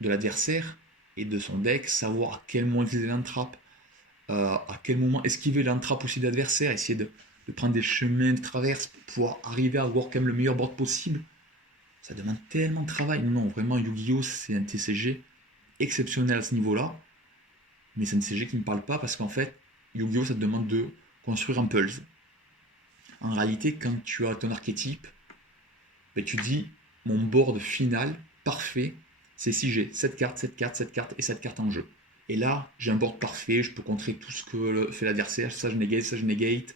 de l'adversaire et de son deck, savoir à quel moment utiliser l'entrap, à quel moment esquiver l'entrap aussi de l'adversaire, essayer de prendre des chemins de traverse pour pouvoir arriver à avoir quand même le meilleur board possible. Ça demande tellement de travail. Non, vraiment, Yu-Gi-Oh! C'est un TCG exceptionnel à ce niveau-là, mais c'est un TCG qui ne me parle pas parce qu'en fait, Yu-Gi-Oh! Ça te demande de construire un pulse. En réalité, quand tu as ton archétype, ben, tu dis mon board final parfait, c'est si j'ai cette carte, cette carte, cette carte et cette carte en jeu. Et là, j'ai un board parfait, je peux contrer tout ce que fait l'adversaire, ça je negate, ça je negate,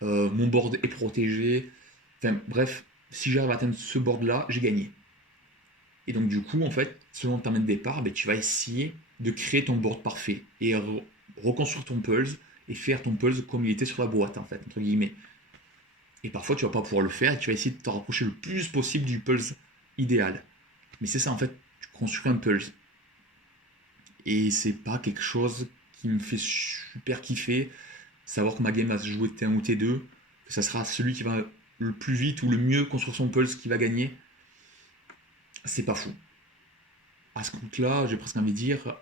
mon board est protégé. Enfin bref, si j'arrive à atteindre ce board là, j'ai gagné. Et donc du coup, en fait, selon ta main de départ, ben, tu vas essayer de créer ton board parfait et reconstruire ton pulse et faire ton pulse comme il était sur la boîte, en fait, entre guillemets. Et parfois, tu vas pas pouvoir le faire et tu vas essayer de te rapprocher le plus possible du pulse idéal. Mais c'est ça, en fait, tu construis un pulse. Et c'est pas quelque chose qui me fait super kiffer, savoir que ma game va se jouer T1 ou T2, que ça sera celui qui va le plus vite ou le mieux construire son pulse qui va gagner. C'est pas fou. À ce compte-là, j'ai presque envie de dire,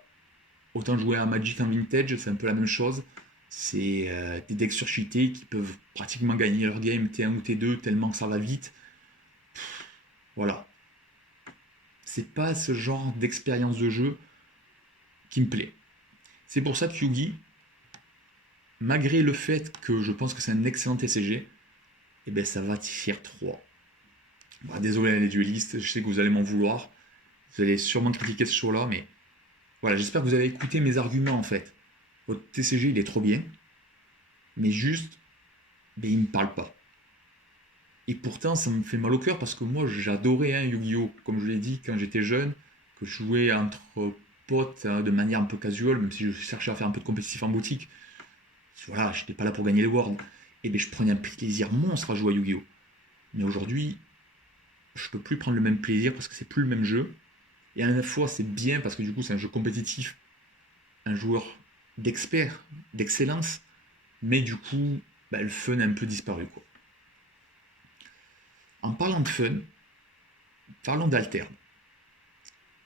autant jouer à Magic en Vintage, c'est un peu la même chose. C'est des decks surcheatés qui peuvent pratiquement gagner leur game T1 ou T2 tellement que ça va vite. Voilà. C'est pas ce genre d'expérience de jeu qui me plaît. C'est pour ça que Yugi, malgré le fait que je pense que c'est un excellent TCG, eh ben ça va tier 3. Bah, désolé les duellistes, je sais que vous allez m'en vouloir. Vous allez sûrement critiquer ce show-là, mais voilà, j'espère que vous avez écouté mes arguments en fait. Votre TCG il est trop bien, mais juste, ben, il me parle pas. Et pourtant, ça me fait mal au cœur parce que moi, j'adorais hein, Yu-Gi-Oh! Comme je l'ai dit quand j'étais jeune, que je jouais entre potes hein, de manière un peu casual, même si je cherchais à faire un peu de compétitif en boutique. Voilà, j'étais pas là pour gagner les Worlds. Et bien, je prenais un plaisir monstre à jouer à Yu-Gi-Oh! Mais aujourd'hui, je peux plus prendre le même plaisir parce que c'est plus le même jeu. Et à la fois, c'est bien parce que du coup, c'est un jeu compétitif, un joueur d'expert, d'excellence, mais du coup, bah, le fun a un peu disparu, quoi. En parlant de fun, parlons d'Alter.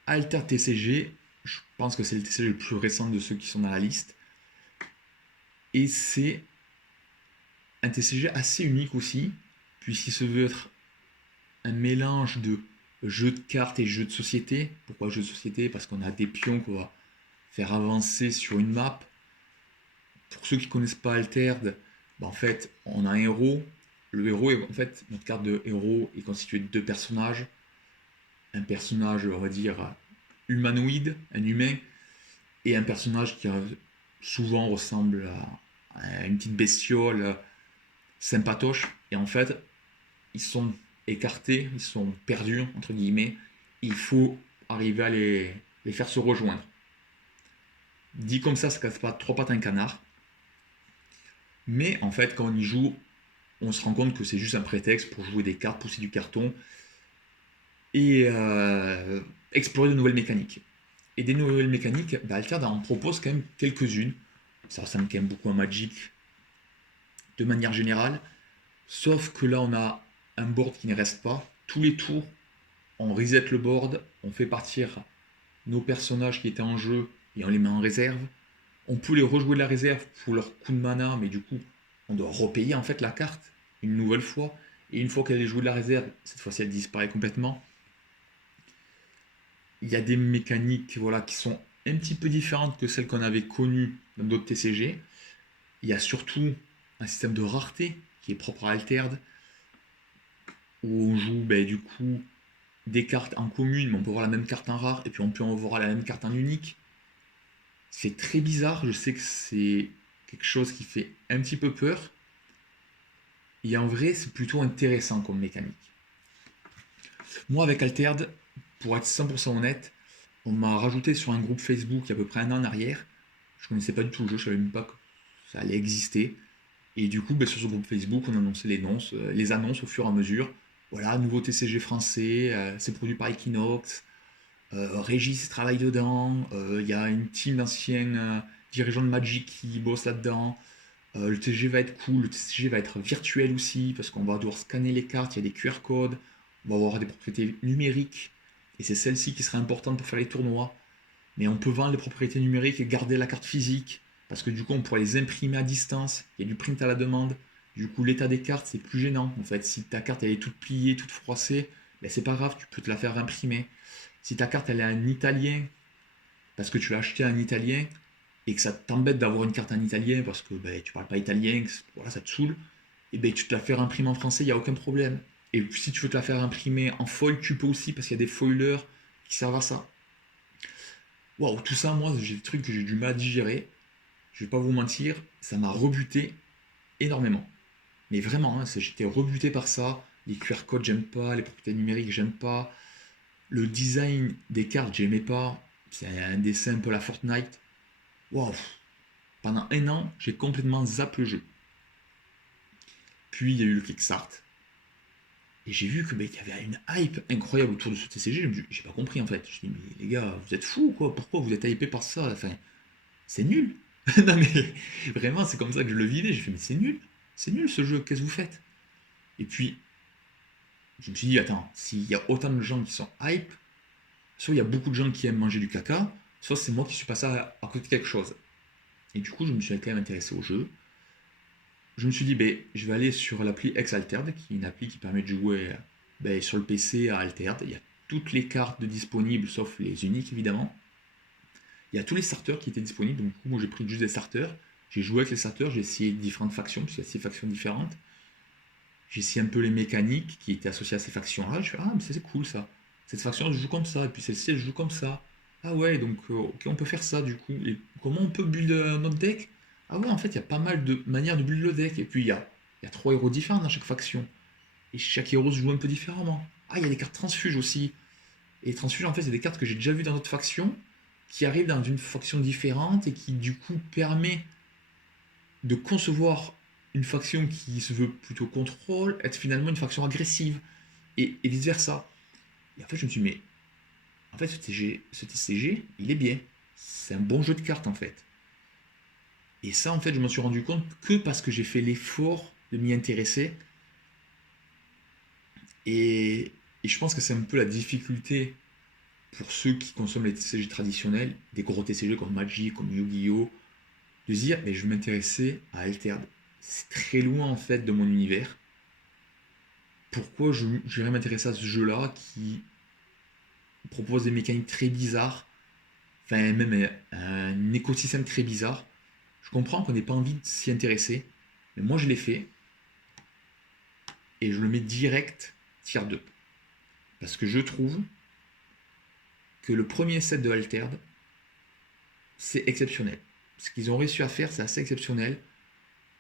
Alter TCG, je pense que c'est le TCG le plus récent de ceux qui sont dans la liste. Et c'est un TCG assez unique aussi, puisqu'il se veut être un mélange de jeux de cartes et jeux de société. Pourquoi jeux de société? Parce qu'on a des pions qu'on va faire avancer sur une map. Pour ceux qui ne connaissent pas Altered, bah en fait, on a un héros. Le héros, en fait, notre carte de héros est constituée de deux personnages. Un personnage, on va dire, humanoïde, un humain, et un personnage qui souvent ressemble à une petite bestiole sympatoche. Et en fait, ils sont écartés, ils sont perdus, entre guillemets. Il faut arriver à les faire se rejoindre. Dit comme ça casse pas trois pattes à un canard. Mais en fait, quand on y joue, on se rend compte que c'est juste un prétexte pour jouer des cartes, pousser du carton et explorer de nouvelles mécaniques. Et des nouvelles mécaniques, bah, Altered en propose quand même quelques-unes. Ça ressemble quand même beaucoup à Magic de manière générale. Sauf que là, on a un board qui ne reste pas. Tous les tours, on reset le board, on fait partir nos personnages qui étaient en jeu et on les met en réserve. On peut les rejouer de la réserve pour leur coup de mana, mais du coup, on doit repayer en fait la carte une nouvelle fois. Et une fois qu'elle est jouée de la réserve, cette fois-ci elle disparaît complètement. Il y a des mécaniques voilà, qui sont un petit peu différentes que celles qu'on avait connues dans d'autres TCG. Il y a surtout un système de rareté qui est propre à Altered, où on joue du coup des cartes en commune, mais on peut avoir la même carte en rare, et puis on peut avoir la même carte en unique. C'est très bizarre, je sais que c'est quelque chose qui fait un petit peu peur, et en vrai c'est plutôt intéressant comme mécanique. Moi avec Altered, pour être 100% honnête, on m'a rajouté sur un groupe Facebook il y a à peu près un an en arrière. Je connaissais pas du tout le jeu, je savais même pas que ça allait exister. Et du coup, sur ce groupe Facebook, on annonçait les annonces au fur et à mesure. Voilà, nouveau TCG français, c'est produit par Equinox, Régis travaille dedans, il y a une team d'anciens dirigeants de Magic qui bossent là-dedans. Le TCG va être cool, le TCG va être virtuel aussi, parce qu'on va devoir scanner les cartes, il y a des QR codes, on va avoir des propriétés numériques, et c'est celle-ci qui sera importante pour faire les tournois. Mais on peut vendre les propriétés numériques et garder la carte physique, parce que du coup on pourra les imprimer à distance, il y a du print à la demande. Du coup l'état des cartes c'est plus gênant. En fait, si ta carte elle est toute pliée, toute froissée, c'est pas grave, tu peux te la faire imprimer. Si ta carte elle est en italien, parce que tu l'as acheté en italien, et que ça t'embête d'avoir une carte en italien parce que tu parles pas italien, voilà, ça te saoule, et tu te la fais imprimer en français, il n'y a aucun problème. Et puis, si tu veux te la faire imprimer en foil, tu peux aussi, parce qu'il y a des foilers qui servent à ça. Waouh, tout ça, moi, j'ai des trucs que j'ai du mal à digérer. Je vais pas vous mentir, ça m'a rebuté énormément. Mais vraiment, hein, j'étais rebuté par ça. Les QR codes, j'aime pas. Les propriétés numériques, j'aime pas. Le design des cartes, j'aimais pas. C'est un dessin un peu à la Fortnite. Waouh. Pendant un an, j'ai complètement zappé le jeu. Puis il y a eu le Kickstart. Et j'ai vu que il y avait une hype incroyable autour de ce TCG. J'ai pas compris en fait. Je me dis, mais les gars, vous êtes fous ou quoi? Pourquoi vous êtes hypés par ça? Enfin, c'est nul. Non mais vraiment, c'est comme ça que je le vivais. J'ai fait, mais c'est nul ce jeu. Qu'est-ce que vous faites? Et puis, je me suis dit, attends, s'il y a autant de gens qui sont hype, soit il y a beaucoup de gens qui aiment manger du caca, soit c'est moi qui suis passé à côté de quelque chose. Et du coup, je me suis quand même intéressé au jeu. Je me suis dit, je vais aller sur l'appli Ex-Altered, qui est une appli qui permet de jouer sur le PC à Altered. Il y a toutes les cartes disponibles, sauf les uniques évidemment. Il y a tous les starters qui étaient disponibles, donc du coup, moi j'ai pris juste des starters. J'ai joué avec les starters, j'ai essayé différentes factions, puisqu'il y a 6 factions différentes. J'ai essayé un peu les mécaniques qui étaient associées à ces factions-là. Je fais, ah, mais c'est cool ça. Cette faction, je joue comme ça, et puis celle-ci, elle joue comme ça. Ah ouais, donc ok, on peut faire ça du coup. Et comment on peut build notre deck? Ah ouais, en fait, il y a pas mal de manières de build le deck. Et puis, il y a 3 héros différents dans chaque faction. Et chaque héros se joue un peu différemment. Ah, il y a des cartes transfuges aussi. Et les transfuges, en fait, c'est des cartes que j'ai déjà vues dans d'autres factions, qui arrivent dans une faction différente et qui, du coup, permet de concevoir une faction qui se veut plutôt contrôle, être finalement une faction agressive. et vice-versa. Et en fait, je me suis dit, mais en fait, ce TCG, il est bien. C'est un bon jeu de cartes, en fait. Et ça, en fait, je m'en suis rendu compte que parce que j'ai fait l'effort de m'y intéresser. Et, et je pense que c'est un peu la difficulté pour ceux qui consomment les TCG traditionnels, des gros TCG comme Magic, comme Yu-Gi-Oh, de se dire, mais je vais m'intéresser à Altered. C'est très loin, en fait, de mon univers. Pourquoi j'irais m'intéresser à ce jeu-là qui propose des mécaniques très bizarres, enfin même un écosystème très bizarre. Je comprends qu'on n'ait pas envie de s'y intéresser, mais moi je l'ai fait et je le mets direct tier 2. Parce que je trouve que le premier set de Altered, c'est exceptionnel. Ce qu'ils ont réussi à faire, c'est assez exceptionnel.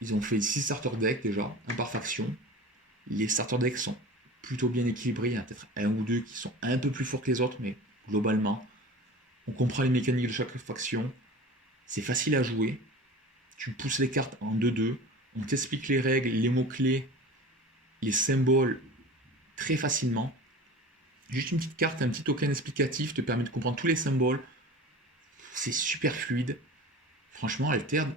Ils ont fait 6 starter decks déjà, un par faction. Les starter decks sont plutôt bien équilibrés. Il y en a peut-être un ou deux qui sont un peu plus forts que les autres, mais globalement, on comprend les mécaniques de chaque faction. C'est facile à jouer. Tu pousses les cartes en 2-2. On t'explique les règles, les mots-clés, les symboles très facilement. Juste une petite carte, un petit token explicatif te permet de comprendre tous les symboles. C'est super fluide. Franchement, Altered,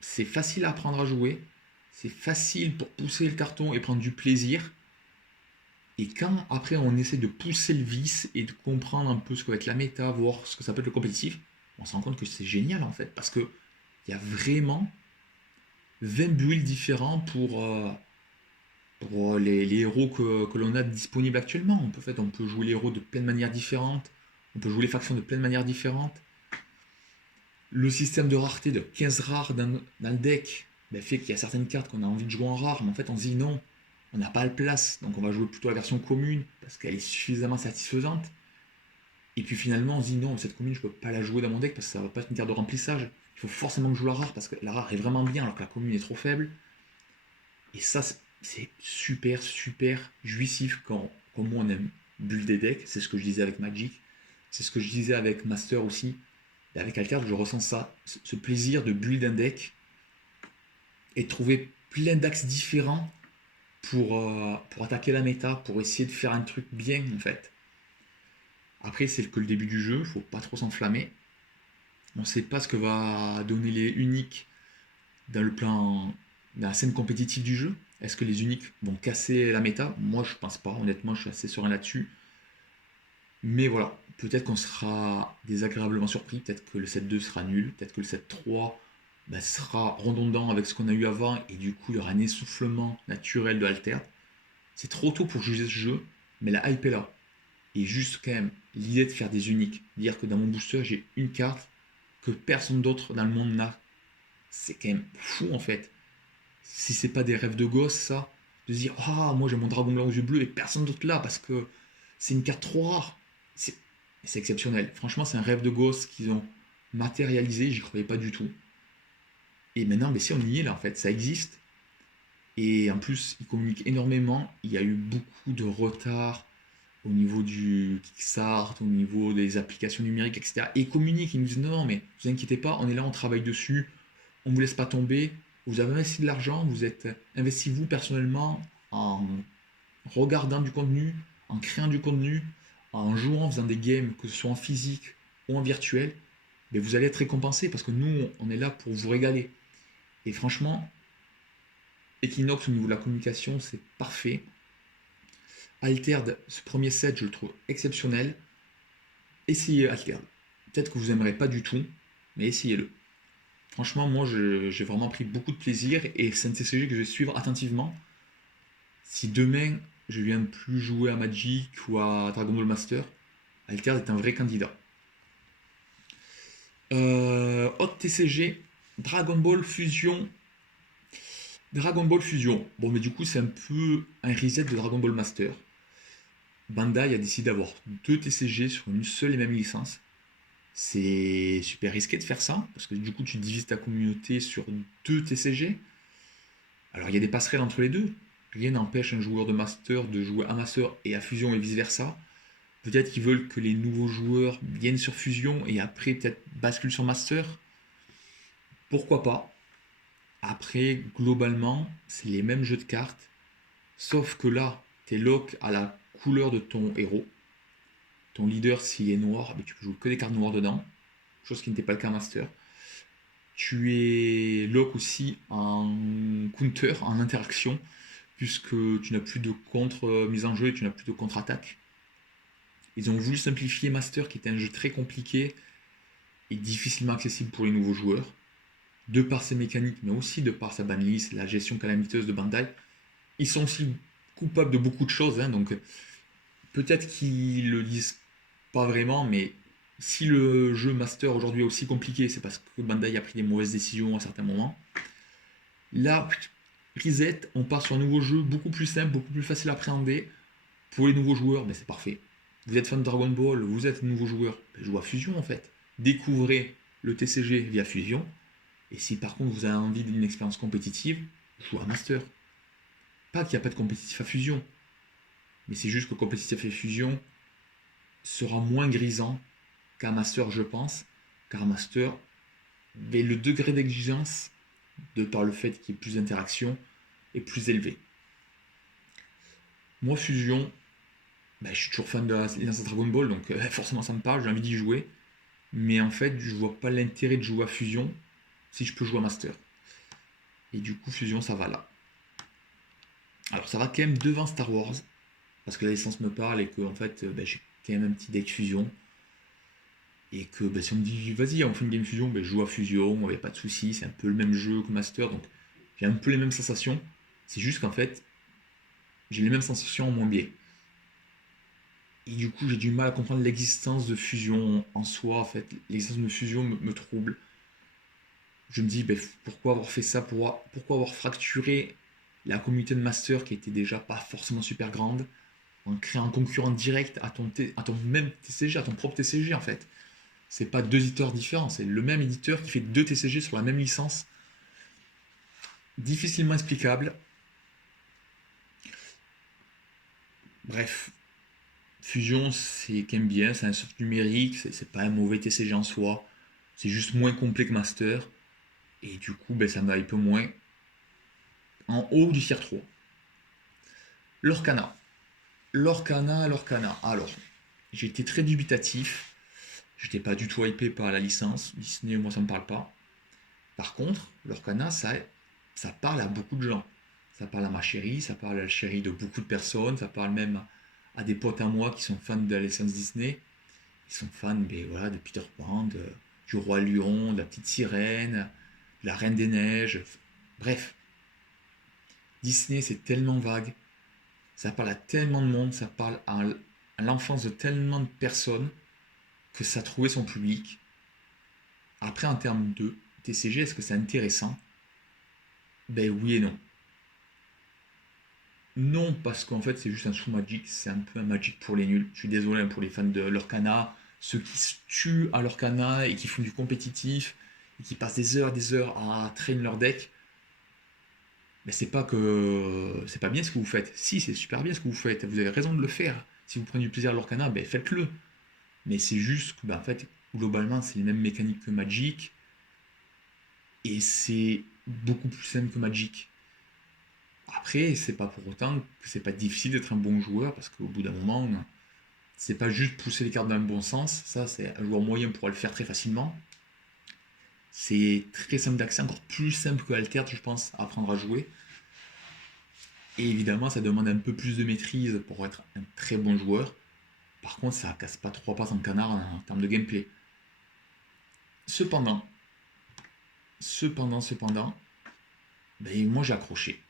c'est facile à apprendre à jouer. C'est facile pour pousser le carton et prendre du plaisir. Et quand après on essaie de pousser le vice et de comprendre un peu ce que va être la méta, voir ce que ça peut être le compétitif, on se rend compte que c'est génial en fait. Parce que il y a vraiment 20 builds différents pour les héros que l'on a disponibles actuellement. On peut jouer les héros de plein de manières différentes. On peut jouer les factions de plein de manières différentes. Le système de rareté de 15 rares dans le deck fait qu'il y a certaines cartes qu'on a envie de jouer en rare, mais en fait on se dit non, on n'a pas la place, donc on va jouer plutôt la version commune parce qu'elle est suffisamment satisfaisante. Et puis finalement on se dit non, cette commune je peux pas la jouer dans mon deck parce que ça va pas être une carte de remplissage. Il faut forcément que je joue la rare parce que la rare est vraiment bien alors que la commune est trop faible. Et ça c'est super super jouissif quand moi on aime build des decks, c'est ce que je disais avec Magic, c'est ce que je disais avec Master aussi. Et avec Altered, je ressens ça, ce plaisir de build un deck et de trouver plein d'axes différents pour attaquer la méta, pour essayer de faire un truc bien en fait. Après, c'est que le début du jeu, faut pas trop s'enflammer. On ne sait pas ce que va donner les uniques dans le plan, dans la scène compétitive du jeu. Est-ce que les uniques vont casser la méta? Moi, je pense pas. Honnêtement, je suis assez serein là-dessus. Mais voilà, peut-être qu'on sera désagréablement surpris, peut-être que le set 2 sera nul, peut-être que le set 3 sera redondant avec ce qu'on a eu avant, et du coup il y aura un essoufflement naturel de Alter. C'est trop tôt pour juger ce jeu, mais la hype est là. Et juste quand même, l'idée de faire des uniques, dire que dans mon booster j'ai une carte que personne d'autre dans le monde n'a, c'est quand même fou en fait. Si c'est pas des rêves de gosse ça, de se dire ah moi j'ai mon dragon blanc aux yeux bleus et personne d'autre là parce que c'est une carte trop rare. C'est c'est exceptionnel. Franchement, c'est un rêve de gosse qu'ils ont matérialisé, j'y croyais pas du tout. Et maintenant, mais si on y est là, en fait, ça existe. Et en plus, ils communiquent énormément. Il y a eu beaucoup de retard au niveau du Kickstarter, au niveau des applications numériques, etc. Et ils communiquent, ils nous disent non, non, mais ne vous inquiétez pas, on est là, on travaille dessus, on ne vous laisse pas tomber. Vous avez investi de l'argent, vous êtes investi vous personnellement en regardant du contenu, en créant du contenu, en jouant, en faisant des games, que ce soit en physique ou en virtuel, mais vous allez être récompensé parce que nous, on est là pour vous régaler. Et franchement, Equinox au niveau de la communication, c'est parfait. Altered, ce premier set, je le trouve exceptionnel. Essayez Altered. Peut-être que vous n'aimerez pas du tout, mais essayez-le. Franchement, moi, j'ai vraiment pris beaucoup de plaisir et c'est un TCG que je vais suivre attentivement. Si demain, je viens de plus jouer à Magic ou à Dragon Ball Master, Altered est un vrai candidat. Autre TCG, Dragon Ball Fusion. Dragon Ball Fusion. Bon, mais du coup, c'est un peu un reset de Dragon Ball Master. Bandai a décidé d'avoir deux TCG sur une seule et même licence. C'est super risqué de faire ça, parce que du coup, tu divises ta communauté sur deux TCG. Alors, il y a des passerelles entre les deux. Rien n'empêche un joueur de Master de jouer à Master et à Fusion et vice-versa. Peut-être qu'ils veulent que les nouveaux joueurs viennent sur Fusion et après peut-être basculent sur Master. Pourquoi pas? Après, globalement, c'est les mêmes jeux de cartes. Sauf que là, Tes locks à la couleur de ton héros. Ton leader, s'il est noir, tu peux jouer que des cartes noires dedans, chose qui n'était pas le cas en master. Tu es lock aussi en counter, en interaction, puisque tu n'as plus de contre mise en jeu et tu n'as plus de contre-attaque. Ils ont voulu simplifier Master, qui était un jeu très compliqué et difficilement accessible pour les nouveaux joueurs, de par ses mécaniques, mais aussi de par sa banlist, la gestion calamiteuse de Bandai. Ils sont aussi coupables de beaucoup de choses, hein, donc peut-être qu'ils le disent pas vraiment, mais si le jeu Master aujourd'hui est aussi compliqué, c'est parce que Bandai a pris des mauvaises décisions à certains moments. Là, reset, on part sur un nouveau jeu beaucoup plus simple, beaucoup plus facile à appréhender. Pour les nouveaux joueurs, c'est parfait. Vous êtes fan de Dragon Ball, vous êtes nouveau joueur, jouez à Fusion en fait. Découvrez le TCG via Fusion. Et si par contre vous avez envie d'une expérience compétitive, jouez à Master. Pas qu'il n'y a pas de compétitif à Fusion, mais c'est juste que compétitif à Fusion sera moins grisant qu'un Master, je pense, car Master, le degré d'exigence, de par le fait qu'il y ait plus d'interaction, est plus élevé. Moi, Fusion, je suis toujours fan de Alliance Dragon Ball, donc forcément ça me parle, j'ai envie d'y jouer. Mais en fait, je vois pas l'intérêt de jouer à Fusion si je peux jouer à Master. Et du coup, Fusion, ça va là. Alors, ça va quand même devant Star Wars, parce que la licence me parle et que en fait, j'ai quand même un petit deck Fusion. Et que si on me dit, vas-y, on fait une game Fusion, je joue à Fusion, il n'y a pas de souci, c'est un peu le même jeu que Master, donc j'ai un peu les mêmes sensations. C'est juste qu'en fait, j'ai les mêmes sensations en moins bien. Et du coup, j'ai du mal à comprendre l'existence de Fusion en soi, en fait. L'existence de Fusion me trouble. Je me dis, pourquoi avoir fait ça, pourquoi avoir fracturé la communauté de Master qui était déjà pas forcément super grande, en créant un concurrent direct à ton même TCG, à ton propre TCG en fait. C'est pas deux éditeurs différents, c'est le même éditeur qui fait deux TCG sur la même licence. Difficilement explicable. Bref, Fusion, c'est quand même bien, c'est un soft numérique, c'est pas un mauvais TCG en soi, c'est juste moins complet que Master, et du coup, ça me hype moins. En haut du tier 3. Lorcana. Lorcana. Alors, j'étais très dubitatif, j'étais pas du tout hypé par la licence, Disney, moi ça me parle pas. Par contre, Lorcana, ça parle à beaucoup de gens. Ça parle à ma chérie, ça parle à la chérie de beaucoup de personnes, ça parle même à des potes à moi qui sont fans de la licence Disney. Ils sont fans de Peter Pan, du Roi Lion, de la Petite Sirène, de la Reine des Neiges. Bref, Disney c'est tellement vague, ça parle à tellement de monde, ça parle à l'enfance de tellement de personnes que ça a trouvé son public. Après, en termes de TCG, est-ce que c'est intéressant? Oui et non. Non, parce qu'en fait, c'est juste un sous Magic, c'est un peu un Magic pour les nuls. Je suis désolé pour les fans de Lorcana, ceux qui se tuent à Lorcana et qui font du compétitif et qui passent des heures à traîner leur deck. Mais c'est pas que c'est pas bien ce que vous faites. Si, c'est super bien ce que vous faites. Vous avez raison de le faire. Si vous prenez du plaisir à Lorcana, faites-le. Mais c'est juste que, en fait, globalement, c'est les mêmes mécaniques que Magic et c'est beaucoup plus simple que Magic. Après, c'est pas pour autant que c'est pas difficile d'être un bon joueur, parce qu'au bout d'un moment, c'est pas juste pousser les cartes dans le bon sens, ça c'est un joueur moyen pourra le faire très facilement. C'est très simple d'accès, encore plus simple que Alter, je pense, à apprendre à jouer. Et évidemment, ça demande un peu plus de maîtrise pour être un très bon joueur. Par contre, ça casse pas trois pattes en canard en termes de gameplay. Cependant, moi j'ai accroché.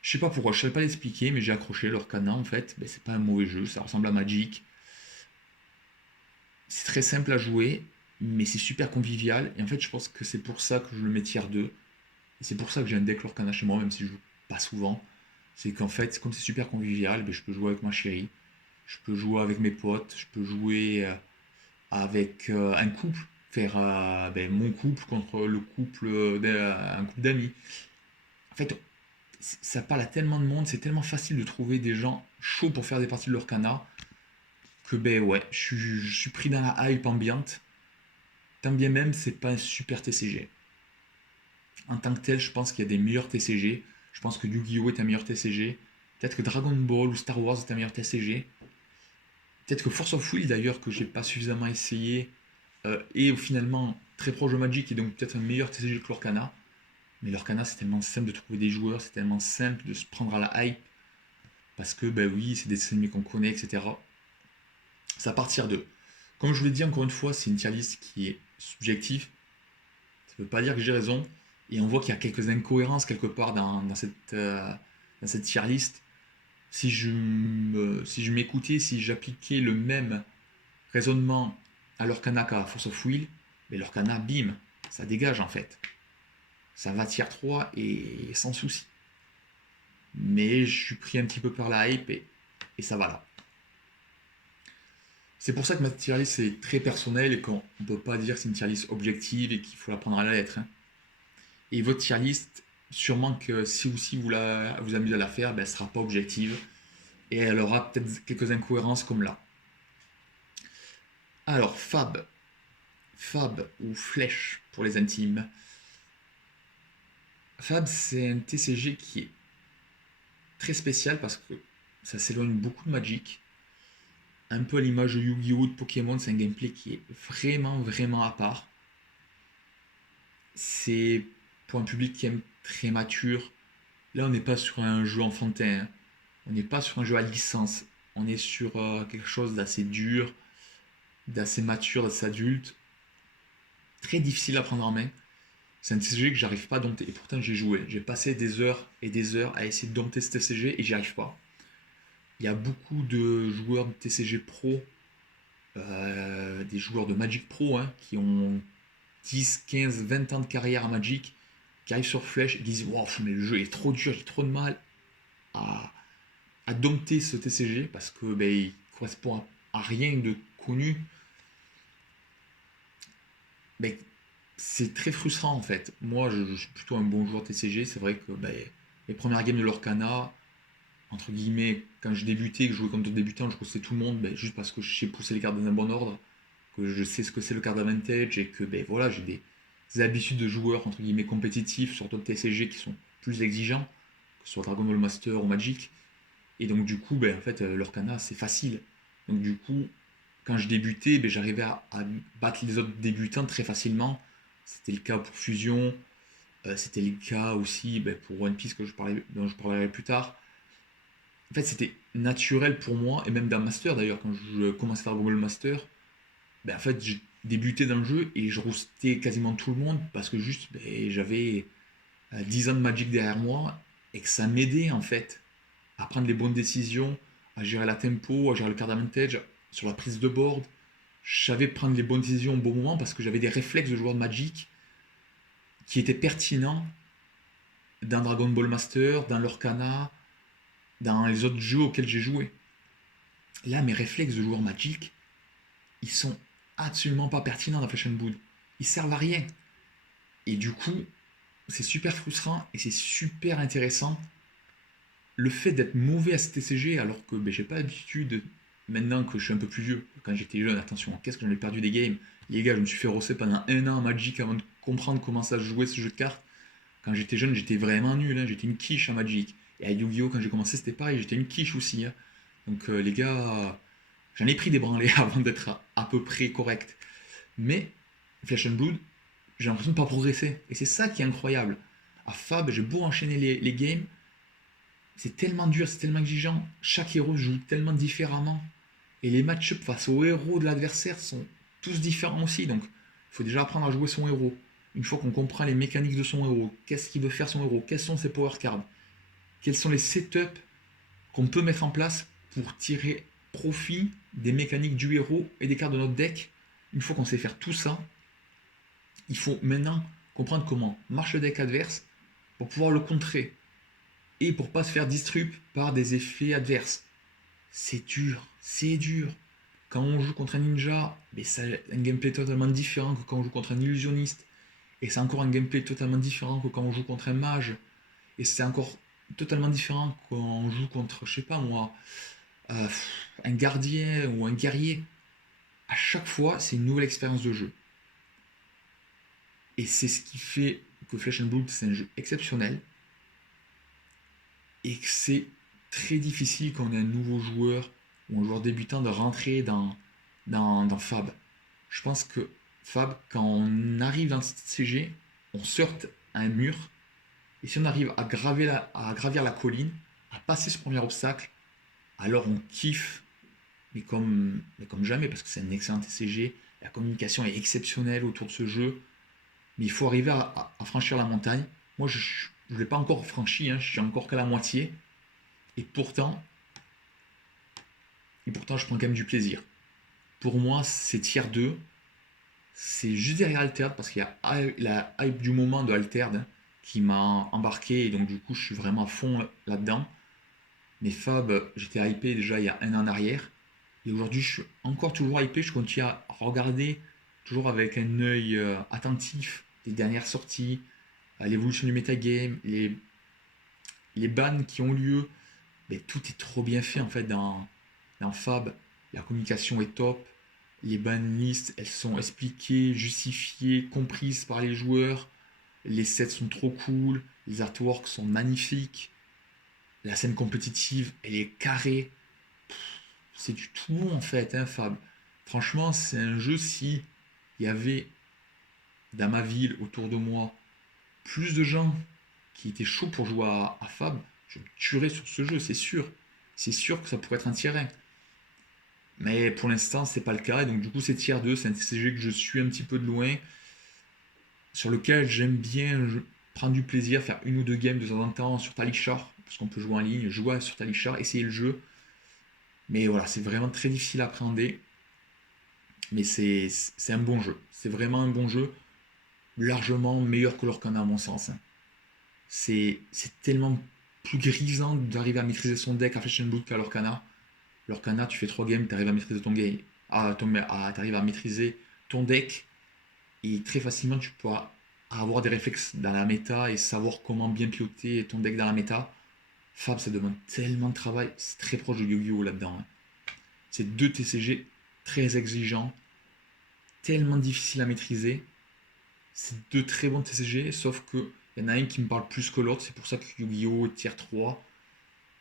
Je sais pas pourquoi, je sais pas l'expliquer, mais j'ai accroché. Lorcana en fait, c'est pas un mauvais jeu, ça ressemble à Magic. C'est très simple à jouer, mais c'est super convivial. Et en fait, je pense que c'est pour ça que je le mets tier 2. Et c'est pour ça que j'ai un deck Lorcana chez moi, même si je joue pas souvent. C'est qu'en fait, comme c'est super convivial, je peux jouer avec ma chérie, je peux jouer avec mes potes, je peux jouer avec un couple, faire mon couple contre le couple d'un couple d'amis. En fait, ça parle à tellement de monde, c'est tellement facile de trouver des gens chauds pour faire des parties de Lorcana que ouais, je suis pris dans la hype ambiante. Tant bien même, c'est pas un super TCG. En tant que tel, je pense qu'il y a des meilleurs TCG. Je pense que Yu-Gi-Oh! Est un meilleur TCG. Peut-être que Dragon Ball ou Star Wars est un meilleur TCG. Peut-être que Force of Will d'ailleurs, que j'ai pas suffisamment essayé, est finalement très proche de Magic et donc peut-être un meilleur TCG que l'Orcana. Mais l'Orcana, c'est tellement simple de trouver des joueurs, c'est tellement simple de se prendre à la hype, parce que, ben oui, c'est des dessins animés qu'on connaît, etc. C'est à partir de. Comme je vous l'ai dit encore une fois, c'est une tier list qui est subjective. Ça ne veut pas dire que j'ai raison. Et on voit qu'il y a quelques incohérences quelque part dans cette tier list. Si je m'écoutais, si j'appliquais le même raisonnement à l'Orcana qu'à Force of Will, mais l'Orcana, bim, ça dégage en fait. Ça va tier 3 et sans souci. Mais je suis pris un petit peu par la hype et ça va là. C'est pour ça que ma tier list est très personnelle et qu'on ne peut pas dire que c'est une tier list objective et qu'il faut la prendre à la lettre, hein. Et votre tier list, sûrement que si aussi vous amusez à la faire, ben, elle ne sera pas objective et elle aura peut-être quelques incohérences comme là. Alors, Fab ou Flèche pour les intimes. Fab, c'est un TCG qui est très spécial parce que ça s'éloigne beaucoup de Magic. Un peu à l'image de Yu-Gi-Oh! De Pokémon, c'est un gameplay qui est vraiment, vraiment à part. C'est pour un public qui aime très mature. Là, on n'est pas sur un jeu enfantin, hein. On n'est pas sur un jeu à licence. On est sur quelque chose d'assez dur, d'assez mature, d'assez adulte. Très difficile à prendre en main. C'est un TCG que j'arrive pas à dompter. Et pourtant, j'ai joué. J'ai passé des heures et des heures à essayer de dompter ce TCG et j'y arrive pas. Il y a beaucoup de joueurs de TCG pro, des joueurs de Magic Pro, hein, qui ont 10, 15, 20 ans de carrière à Magic, qui arrivent sur Flèche et qui disent wow, mais le jeu est trop dur, j'ai trop de mal à, à dompter ce TCG parce que ben, il correspond à rien de connu. Ben, c'est très frustrant en fait. Moi, je suis plutôt un bon joueur TCG. C'est vrai que ben, les premières games de l'Orcana, entre guillemets, quand je débutais, que je jouais contre d'autres débutants, je poussais tout le monde ben, juste parce que je sais pousser les cartes dans un bon ordre, que je sais ce que c'est le card advantage et que ben, voilà, j'ai des habitudes de joueur entre guillemets compétitifs sur d'autres TCG qui sont plus exigeants, que ce soit Dragon Ball Master ou Magic. Et donc du coup, ben, en fait, l'Orcana, c'est facile. Donc du coup, quand je débutais, ben, j'arrivais à battre les autres débutants très facilement. C'était le cas pour Fusion, c'était le cas aussi ben, pour One Piece dont je parlerai plus tard. En fait, c'était naturel pour moi, et même dans Master d'ailleurs, quand je commençais Dragon Ball Master, ben, en fait, j'ai débuté dans le jeu et je roustais quasiment tout le monde parce que juste ben, j'avais 10 ans de Magic derrière moi et que ça m'aidait en fait à prendre les bonnes décisions, à gérer la tempo, à gérer le card advantage, sur la prise de board. Je savais prendre les bonnes décisions au bon moment parce que j'avais des réflexes de joueur de Magic qui étaient pertinents dans Dragon Ball Master, dans l'Orcana, dans les autres jeux auxquels j'ai joué. Là, mes réflexes de joueur Magic, ils sont absolument pas pertinents dans Flash and Blood. Ils servent à rien. Et du coup, c'est super frustrant et c'est super intéressant. Le fait d'être mauvais à ce TCG alors que ben, j'ai pas l'habitude, maintenant que je suis un peu plus vieux, quand j'étais jeune, attention, qu'est-ce que j'en ai perdu des games. Les gars, je me suis fait rosser pendant un an à Magic avant de comprendre comment ça se jouait ce jeu de cartes. Quand j'étais jeune, j'étais vraiment nul, hein, j'étais une quiche à Magic. Et à Yu-Gi-Oh! Quand j'ai commencé, c'était pareil, j'étais une quiche aussi, hein. Donc les gars, j'en ai pris des branlées avant d'être à peu près correct. Mais Flesh and Blood, j'ai l'impression de pas progresser. Et c'est ça qui est incroyable. À Fab, j'ai beau enchaîner les games, c'est tellement dur, c'est tellement exigeant. Chaque héros joue tellement différemment. Et les match-ups face aux héros de l'adversaire sont tous différents aussi. Donc, il faut déjà apprendre à jouer son héros. Une fois qu'on comprend les mécaniques de son héros, qu'est-ce qu'il veut faire son héros, quels sont ses power cards, quels sont les setups qu'on peut mettre en place pour tirer profit des mécaniques du héros et des cartes de notre deck. Une fois qu'on sait faire tout ça, il faut maintenant comprendre comment marche le deck adverse pour pouvoir le contrer et pour pas se faire disrupt par des effets adverses. C'est dur, c'est dur. Quand on joue contre un ninja, mais c'est un gameplay totalement différent que quand on joue contre un illusionniste. Et c'est encore un gameplay totalement différent que quand on joue contre un mage. Et c'est encore totalement différent quand on joue contre, je sais pas moi, euh, un gardien ou un guerrier. À chaque fois, c'est une nouvelle expérience de jeu. Et c'est ce qui fait que Flesh and Blood, c'est un jeu exceptionnel. Et que c'est très difficile quand on est un nouveau joueur ou un joueur débutant de rentrer dans Fab. Je pense que Fab, quand on arrive dans le CG, on se heurte à un mur. Et si on arrive à gravir la colline, à passer ce premier obstacle, alors on kiffe, mais comme jamais, parce que c'est un excellent TCG. La communication est exceptionnelle autour de ce jeu. Mais il faut arriver à franchir la montagne. Moi, je ne l'ai pas encore franchi, hein, je suis encore qu'à la moitié. Et pourtant, je prends quand même du plaisir. Pour moi, c'est tier 2. C'est juste derrière Altered, parce qu'il y a la hype du moment de Altered, hein, qui m'a embarqué. Et donc, du coup, je suis vraiment à fond là-dedans. Mais Fab, j'étais hypé déjà il y a un an en arrière. Et aujourd'hui, je suis encore toujours hypé. Je continue à regarder, toujours avec un œil attentif, les dernières sorties, l'évolution du metagame, les bans qui ont lieu. Mais tout est trop bien fait en fait dans Fab. La communication est top. Les ban lists, elles sont expliquées, justifiées, comprises par les joueurs. Les sets sont trop cool. Les artworks sont magnifiques. La scène compétitive, elle est carrée. C'est du tout bon en fait, hein, Fab. Franchement, c'est un jeu, si il y avait dans ma ville, autour de moi, plus de gens qui étaient chauds pour jouer à Fab, je me tuerais sur ce jeu, c'est sûr. C'est sûr que ça pourrait être un tier 1. Mais pour l'instant, c'est pas le cas. Et donc, du coup, c'est tier 2. C'est un TCG que je suis un petit peu de loin. Sur lequel j'aime bien prendre du plaisir, faire une ou deux games de temps en temps sur Talishar. Parce qu'on peut jouer en ligne, jouer sur Talishar, essayer le jeu. Mais voilà, c'est vraiment très difficile à appréhender. Mais c'est un bon jeu. C'est vraiment un bon jeu. Largement meilleur que l'Orcana à mon sens, hein. C'est tellement plus grisant d'arriver à maîtriser son deck à Flesh and Blood qu'à l'Orcana. L'Orcana, tu fais 3 games, tu arrives à maîtriser ton game. T'arrives à maîtriser ton deck. Et très facilement, tu peux avoir des réflexes dans la méta et savoir comment bien piloter ton deck dans la méta. Fab, ça demande tellement de travail. C'est très proche de Yu-Gi-Oh là-dedans, hein. C'est deux TCG très exigeants, tellement difficiles à maîtriser. C'est deux très bons TCG, sauf que il y en a un qui me parle plus que l'autre. C'est pour ça que Yu-Gi-Oh est tier 3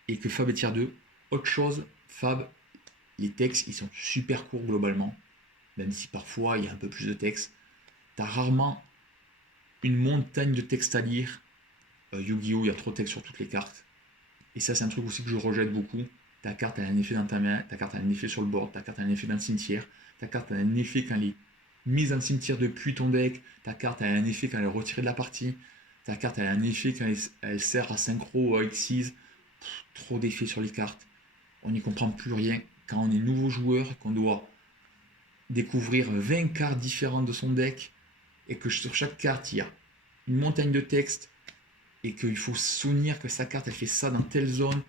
et que Fab est tier 2. Autre chose, Fab, les textes, ils sont super courts globalement. Même si parfois il y a un peu plus de texte. T'as rarement une montagne de texte à lire. Yu-Gi-Oh, il y a trop de texte sur toutes les cartes. Et ça, c'est un truc aussi que je rejette beaucoup. Ta carte a un effet dans ta main, ta carte a un effet sur le board, ta carte a un effet dans le cimetière, ta carte a un effet quand elle est mise dans le cimetière depuis ton deck, ta carte a un effet quand elle est retirée de la partie, ta carte a un effet quand elle sert à synchro ou à Xyz. Trop d'effets sur les cartes. On n'y comprend plus rien. Quand on est nouveau joueur, qu'on doit découvrir 20 cartes différentes de son deck, et que sur chaque carte, il y a une montagne de texte, et qu'il faut se souvenir que sa carte, elle fait ça dans telle zone,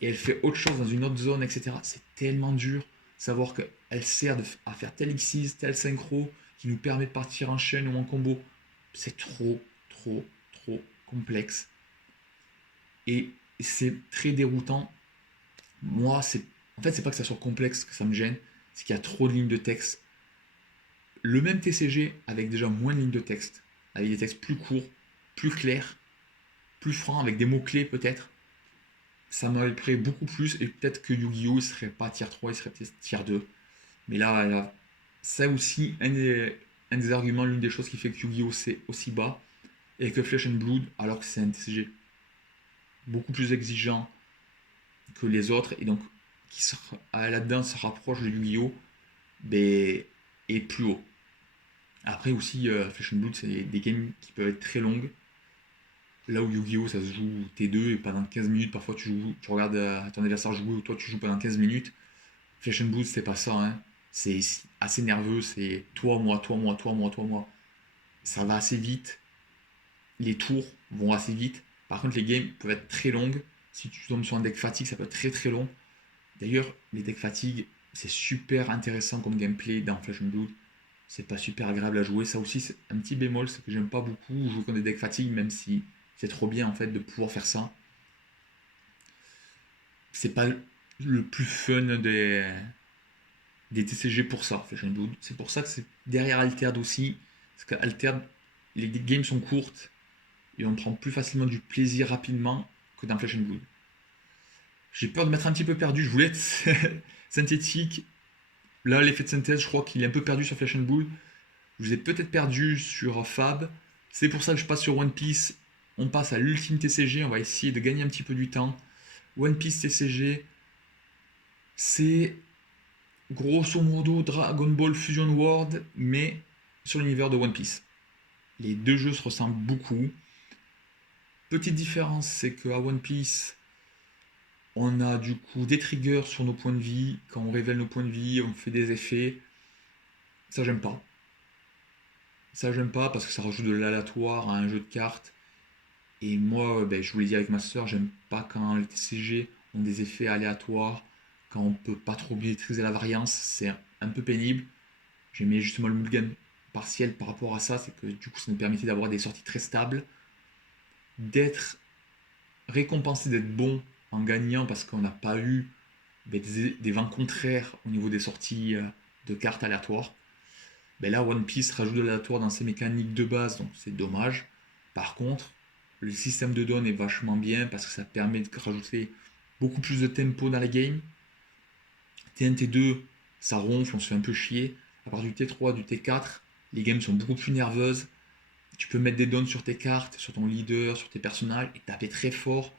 et elle fait autre chose dans une autre zone, etc. C'est tellement dur. Savoir qu'elle sert à faire tel X6, tel synchro, qui nous permet de partir en chaîne ou en combo. C'est trop, trop, trop complexe. Et c'est très déroutant. Moi, en fait, c'est pas que ça soit complexe que ça me gêne, c'est qu'il y a trop de lignes de texte. Le même TCG avec déjà moins de lignes de texte, avec des textes plus courts, plus clairs, plus francs, avec des mots-clés peut-être, ça m'aurait pris beaucoup plus, et peut-être que Yu-Gi-Oh! Il serait pas tier 3, il serait peut-être tier 2. Mais là, ça aussi, un des arguments, l'une des choses qui fait que Yu-Gi-Oh! C'est aussi bas, et que Flesh and Blood, alors que c'est un TCG beaucoup plus exigeant que les autres, et donc qui là-dedans se rapproche de Yu-Gi-Oh! Ben, et plus haut. Après aussi, Flesh and Blood, c'est des games qui peuvent être très longues. Là où Yu-Gi-Oh! Ça se joue T2 et pendant 15 minutes, parfois tu regardes ton adversaire jouer ou toi tu joues pendant 15 minutes. Flesh and Blood, c'est pas ça, hein. C'est assez nerveux, c'est toi, moi, toi, moi, toi, moi, toi, moi. Ça va assez vite, les tours vont assez vite. Par contre, les games peuvent être très longues. Si tu tombes sur un deck fatigue, ça peut être très très long. D'ailleurs, les decks fatigue, c'est super intéressant comme gameplay dans Flesh and Blood. C'est pas super agréable à jouer. Ça aussi, c'est un petit bémol, c'est que j'aime pas beaucoup jouer contre des decks fatigue, même si c'est trop bien en fait de pouvoir faire ça. C'est pas le plus fun des TCG pour ça, Flesh and Blood. C'est pour ça que c'est derrière Altered aussi. Parce qu'Altered, les games sont courtes et on prend plus facilement du plaisir rapidement que dans Flesh and Blood. J'ai peur de m'être un petit peu perdu. Je voulais être synthétique. Là, l'effet de synthèse, je crois qu'il est un peu perdu sur Flesh and Blood. Je vous ai peut-être perdu sur Fab. C'est pour ça que je passe sur One Piece. On passe à l'ultime TCG. On va essayer de gagner un petit peu du temps. One Piece TCG, c'est grosso modo Dragon Ball Fusion World, mais sur l'univers de One Piece. Les deux jeux se ressemblent beaucoup. Petite différence, c'est qu'à One Piece, on a du coup des triggers sur nos points de vie. Quand on révèle nos points de vie, on fait des effets. Ça, j'aime pas. Ça, j'aime pas parce que ça rajoute de l'aléatoire à un jeu de cartes. Et moi, ben, je vous l'ai dit avec ma soeur, j'aime pas quand les TCG ont des effets aléatoires, quand on peut pas trop maîtriser la variance, c'est un peu pénible. J'aimais justement le mulligan partiel par rapport à ça, c'est que du coup ça nous permettait d'avoir des sorties très stables, d'être récompensé d'être bon en gagnant parce qu'on n'a pas eu ben, des vents contraires au niveau des sorties de cartes aléatoires. Ben là, One Piece rajoute de l'aléatoire dans ses mécaniques de base, donc c'est dommage. Par contre, le système de donne est vachement bien parce que ça permet de rajouter beaucoup plus de tempo dans les games. T1, T2, ça ronfle, on se fait un peu chier. À part du T3, du T4, les games sont beaucoup plus nerveuses. Tu peux mettre des donnes sur tes cartes, sur ton leader, sur tes personnages et taper très fort.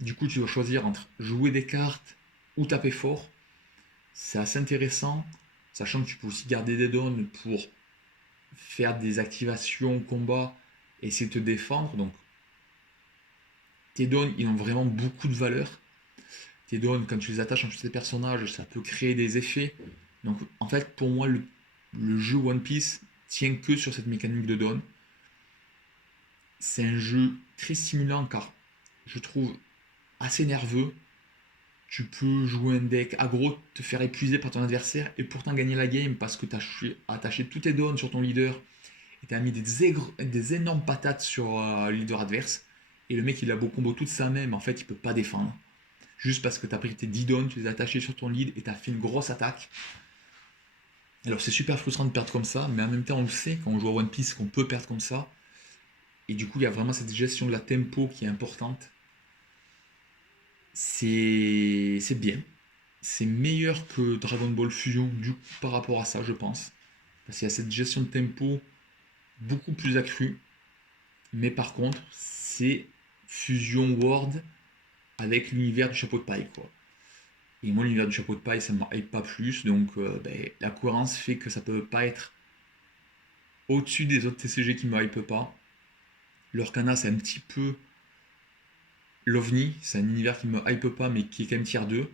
Du coup, tu dois choisir entre jouer des cartes ou taper fort. C'est assez intéressant, sachant que tu peux aussi garder des donnes pour faire des activations combat et essayer de te défendre. Donc, tes donnes, ils ont vraiment beaucoup de valeur. Tes donnes, quand tu les attaches entre tes personnages, ça peut créer des effets. Donc, en fait, pour moi, le jeu One Piece tient que sur cette mécanique de donne. C'est un jeu très stimulant car je trouve assez nerveux. Tu peux jouer un deck aggro, te faire épuiser par ton adversaire et pourtant gagner la game parce que tu as attaché toutes tes donnes sur ton leader et tu as mis des énormes patates sur le leader adverse. Et le mec il a beau combo toute sa main, mais en fait il peut pas défendre. Juste parce que tu as pris tes 10 donnes, tu les as attachés sur ton lead et tu as fait une grosse attaque. Alors c'est super frustrant de perdre comme ça, mais en même temps on le sait quand on joue à One Piece qu'on peut perdre comme ça. Et du coup il y a vraiment cette gestion de la tempo qui est importante. C'est bien. C'est meilleur que Dragon Ball Fusion du coup par rapport à ça je pense. Parce qu'il y a cette gestion de tempo beaucoup plus accrue. Mais par contre c'est Fusion World avec l'univers du chapeau de paille quoi. Et moi, l'univers du chapeau de paille, ça ne m'hype pas plus. Donc, ben, la cohérence fait que ça peut pas être au-dessus des autres TCG qui ne me hype pas. L'Orcana, c'est un petit peu l'OVNI. C'est un univers qui ne me hype pas, mais qui est quand même tier 2.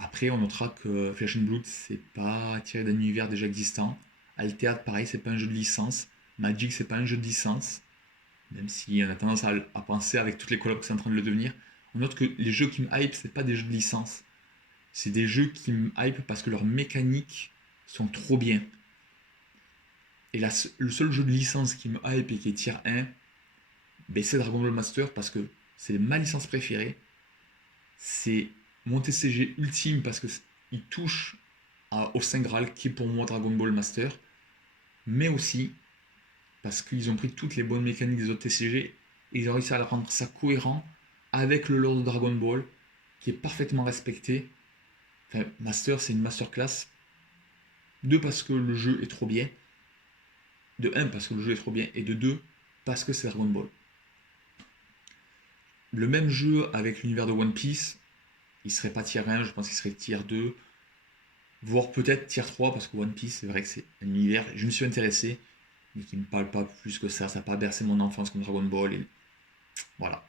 Après, on notera que Flesh and Blood, c'est pas tiré d'un univers déjà existant. Altered, pareil, c'est pas un jeu de licence. Magic, c'est pas un jeu de licence. Même si on a tendance à penser avec toutes les collabs que c'est en train de le devenir. On note que les jeux qui me hype, c'est pas des jeux de licence. C'est des jeux qui me hype parce que leurs mécaniques sont trop bien. Et là, le seul jeu de licence qui me hype et qui est tier 1, ben c'est Dragon Ball Master parce que c'est ma licence préférée. C'est mon TCG ultime parce qu'il touche au Saint Graal qui est pour moi Dragon Ball Master. Mais aussi parce qu'ils ont pris toutes les bonnes mécaniques des autres TCG et ils ont réussi à rendre ça cohérent avec le lore de Dragon Ball qui est parfaitement respecté. Enfin, Master, c'est une masterclass. Deux, parce que le jeu est trop bien. De un, parce que le jeu est trop bien. Et de deux, parce que c'est Dragon Ball. Le même jeu avec l'univers de One Piece, il serait pas tier 1, je pense qu'il serait tier 2. Voire peut-être tier 3, parce que One Piece, c'est vrai que c'est un univers, je me suis intéressé, mais qui me parle pas plus que ça. Ça n'a pas bercé mon enfance comme Dragon Ball. Et voilà.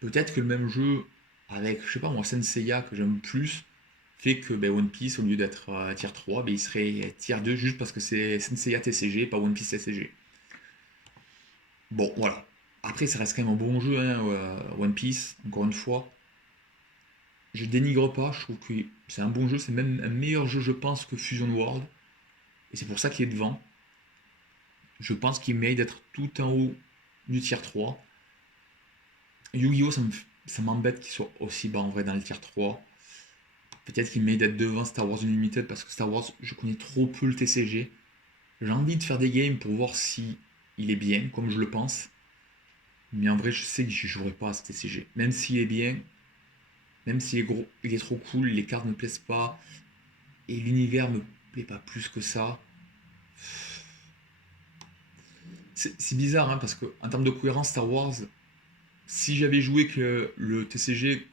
Peut-être que le même jeu avec, je sais pas moi, Senseiya, que j'aime plus, fait que ben, One Piece, au lieu d'être tier 3, ben, il serait tier 2 juste parce que c'est Senseiya TCG, pas One Piece TCG. Bon, voilà. Après, ça reste quand même un bon jeu, hein, One Piece, encore une fois. Je dénigre pas, je trouve que c'est un bon jeu, c'est même un meilleur jeu, je pense, que Fusion World. Et c'est pour ça qu'il est devant. Je pense qu'il mérite d'être tout en haut du tier 3. Yu-Gi-Oh! Ça m'embête qu'il soit aussi bas en vrai dans le tier 3. Peut-être qu'il mérite d'être devant Star Wars Unlimited parce que Star Wars, je connais trop peu le TCG. J'ai envie de faire des games pour voir si il est bien, comme je le pense. Mais en vrai, je sais que je jouerai pas à ce TCG. Même s'il est bien, Même si il est trop cool, les cartes ne me plaisent pas, et l'univers me plaît pas plus que ça. C'est bizarre, hein, parce que en termes de cohérence, Star Wars, si j'avais joué que le TCG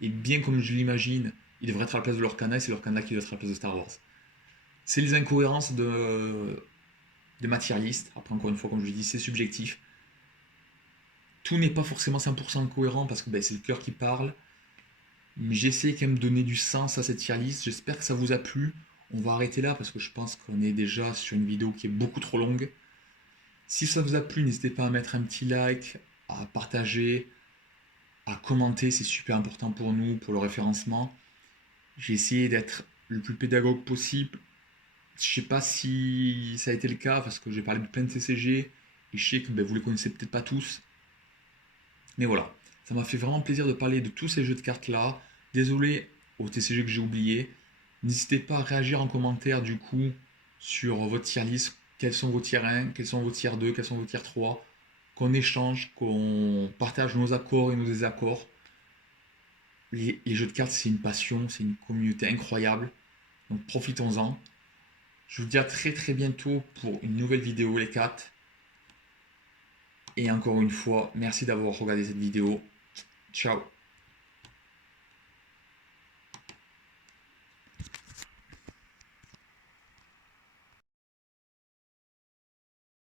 est bien comme je l'imagine, il devrait être à la place de Lorcana, et c'est Lorcana qui doit être à la place de Star Wars. C'est les incohérences de matière liste. Après, encore une fois, comme je dis, c'est subjectif. Tout n'est pas forcément 100% cohérent parce que ben, c'est le cœur qui parle. Mais j'essaie quand même de donner du sens à cette tier list. J'espère que ça vous a plu. On va arrêter là parce que je pense qu'on est déjà sur une vidéo qui est beaucoup trop longue. Si ça vous a plu, n'hésitez pas à mettre un petit like, à partager, à commenter. C'est super important pour nous, pour le référencement. J'ai essayé d'être le plus pédagogue possible. Je sais pas si ça a été le cas parce que j'ai parlé de plein de TCG et je sais que ben, vous les connaissez peut-être pas tous. Mais voilà, ça m'a fait vraiment plaisir de parler de tous ces jeux de cartes là. Désolé aux TCG que j'ai oubliés. N'hésitez pas à réagir en commentaire du coup sur votre tier list. Quels sont vos tiers 1, quels sont vos tiers 2, quels sont vos tiers 3. Qu'on échange, qu'on partage nos accords et nos désaccords. Les jeux de cartes, c'est une passion, c'est une communauté incroyable. Donc profitons-en. Je vous dis à très très bientôt pour une nouvelle vidéo les 4. Et encore une fois, merci d'avoir regardé cette vidéo. Ciao.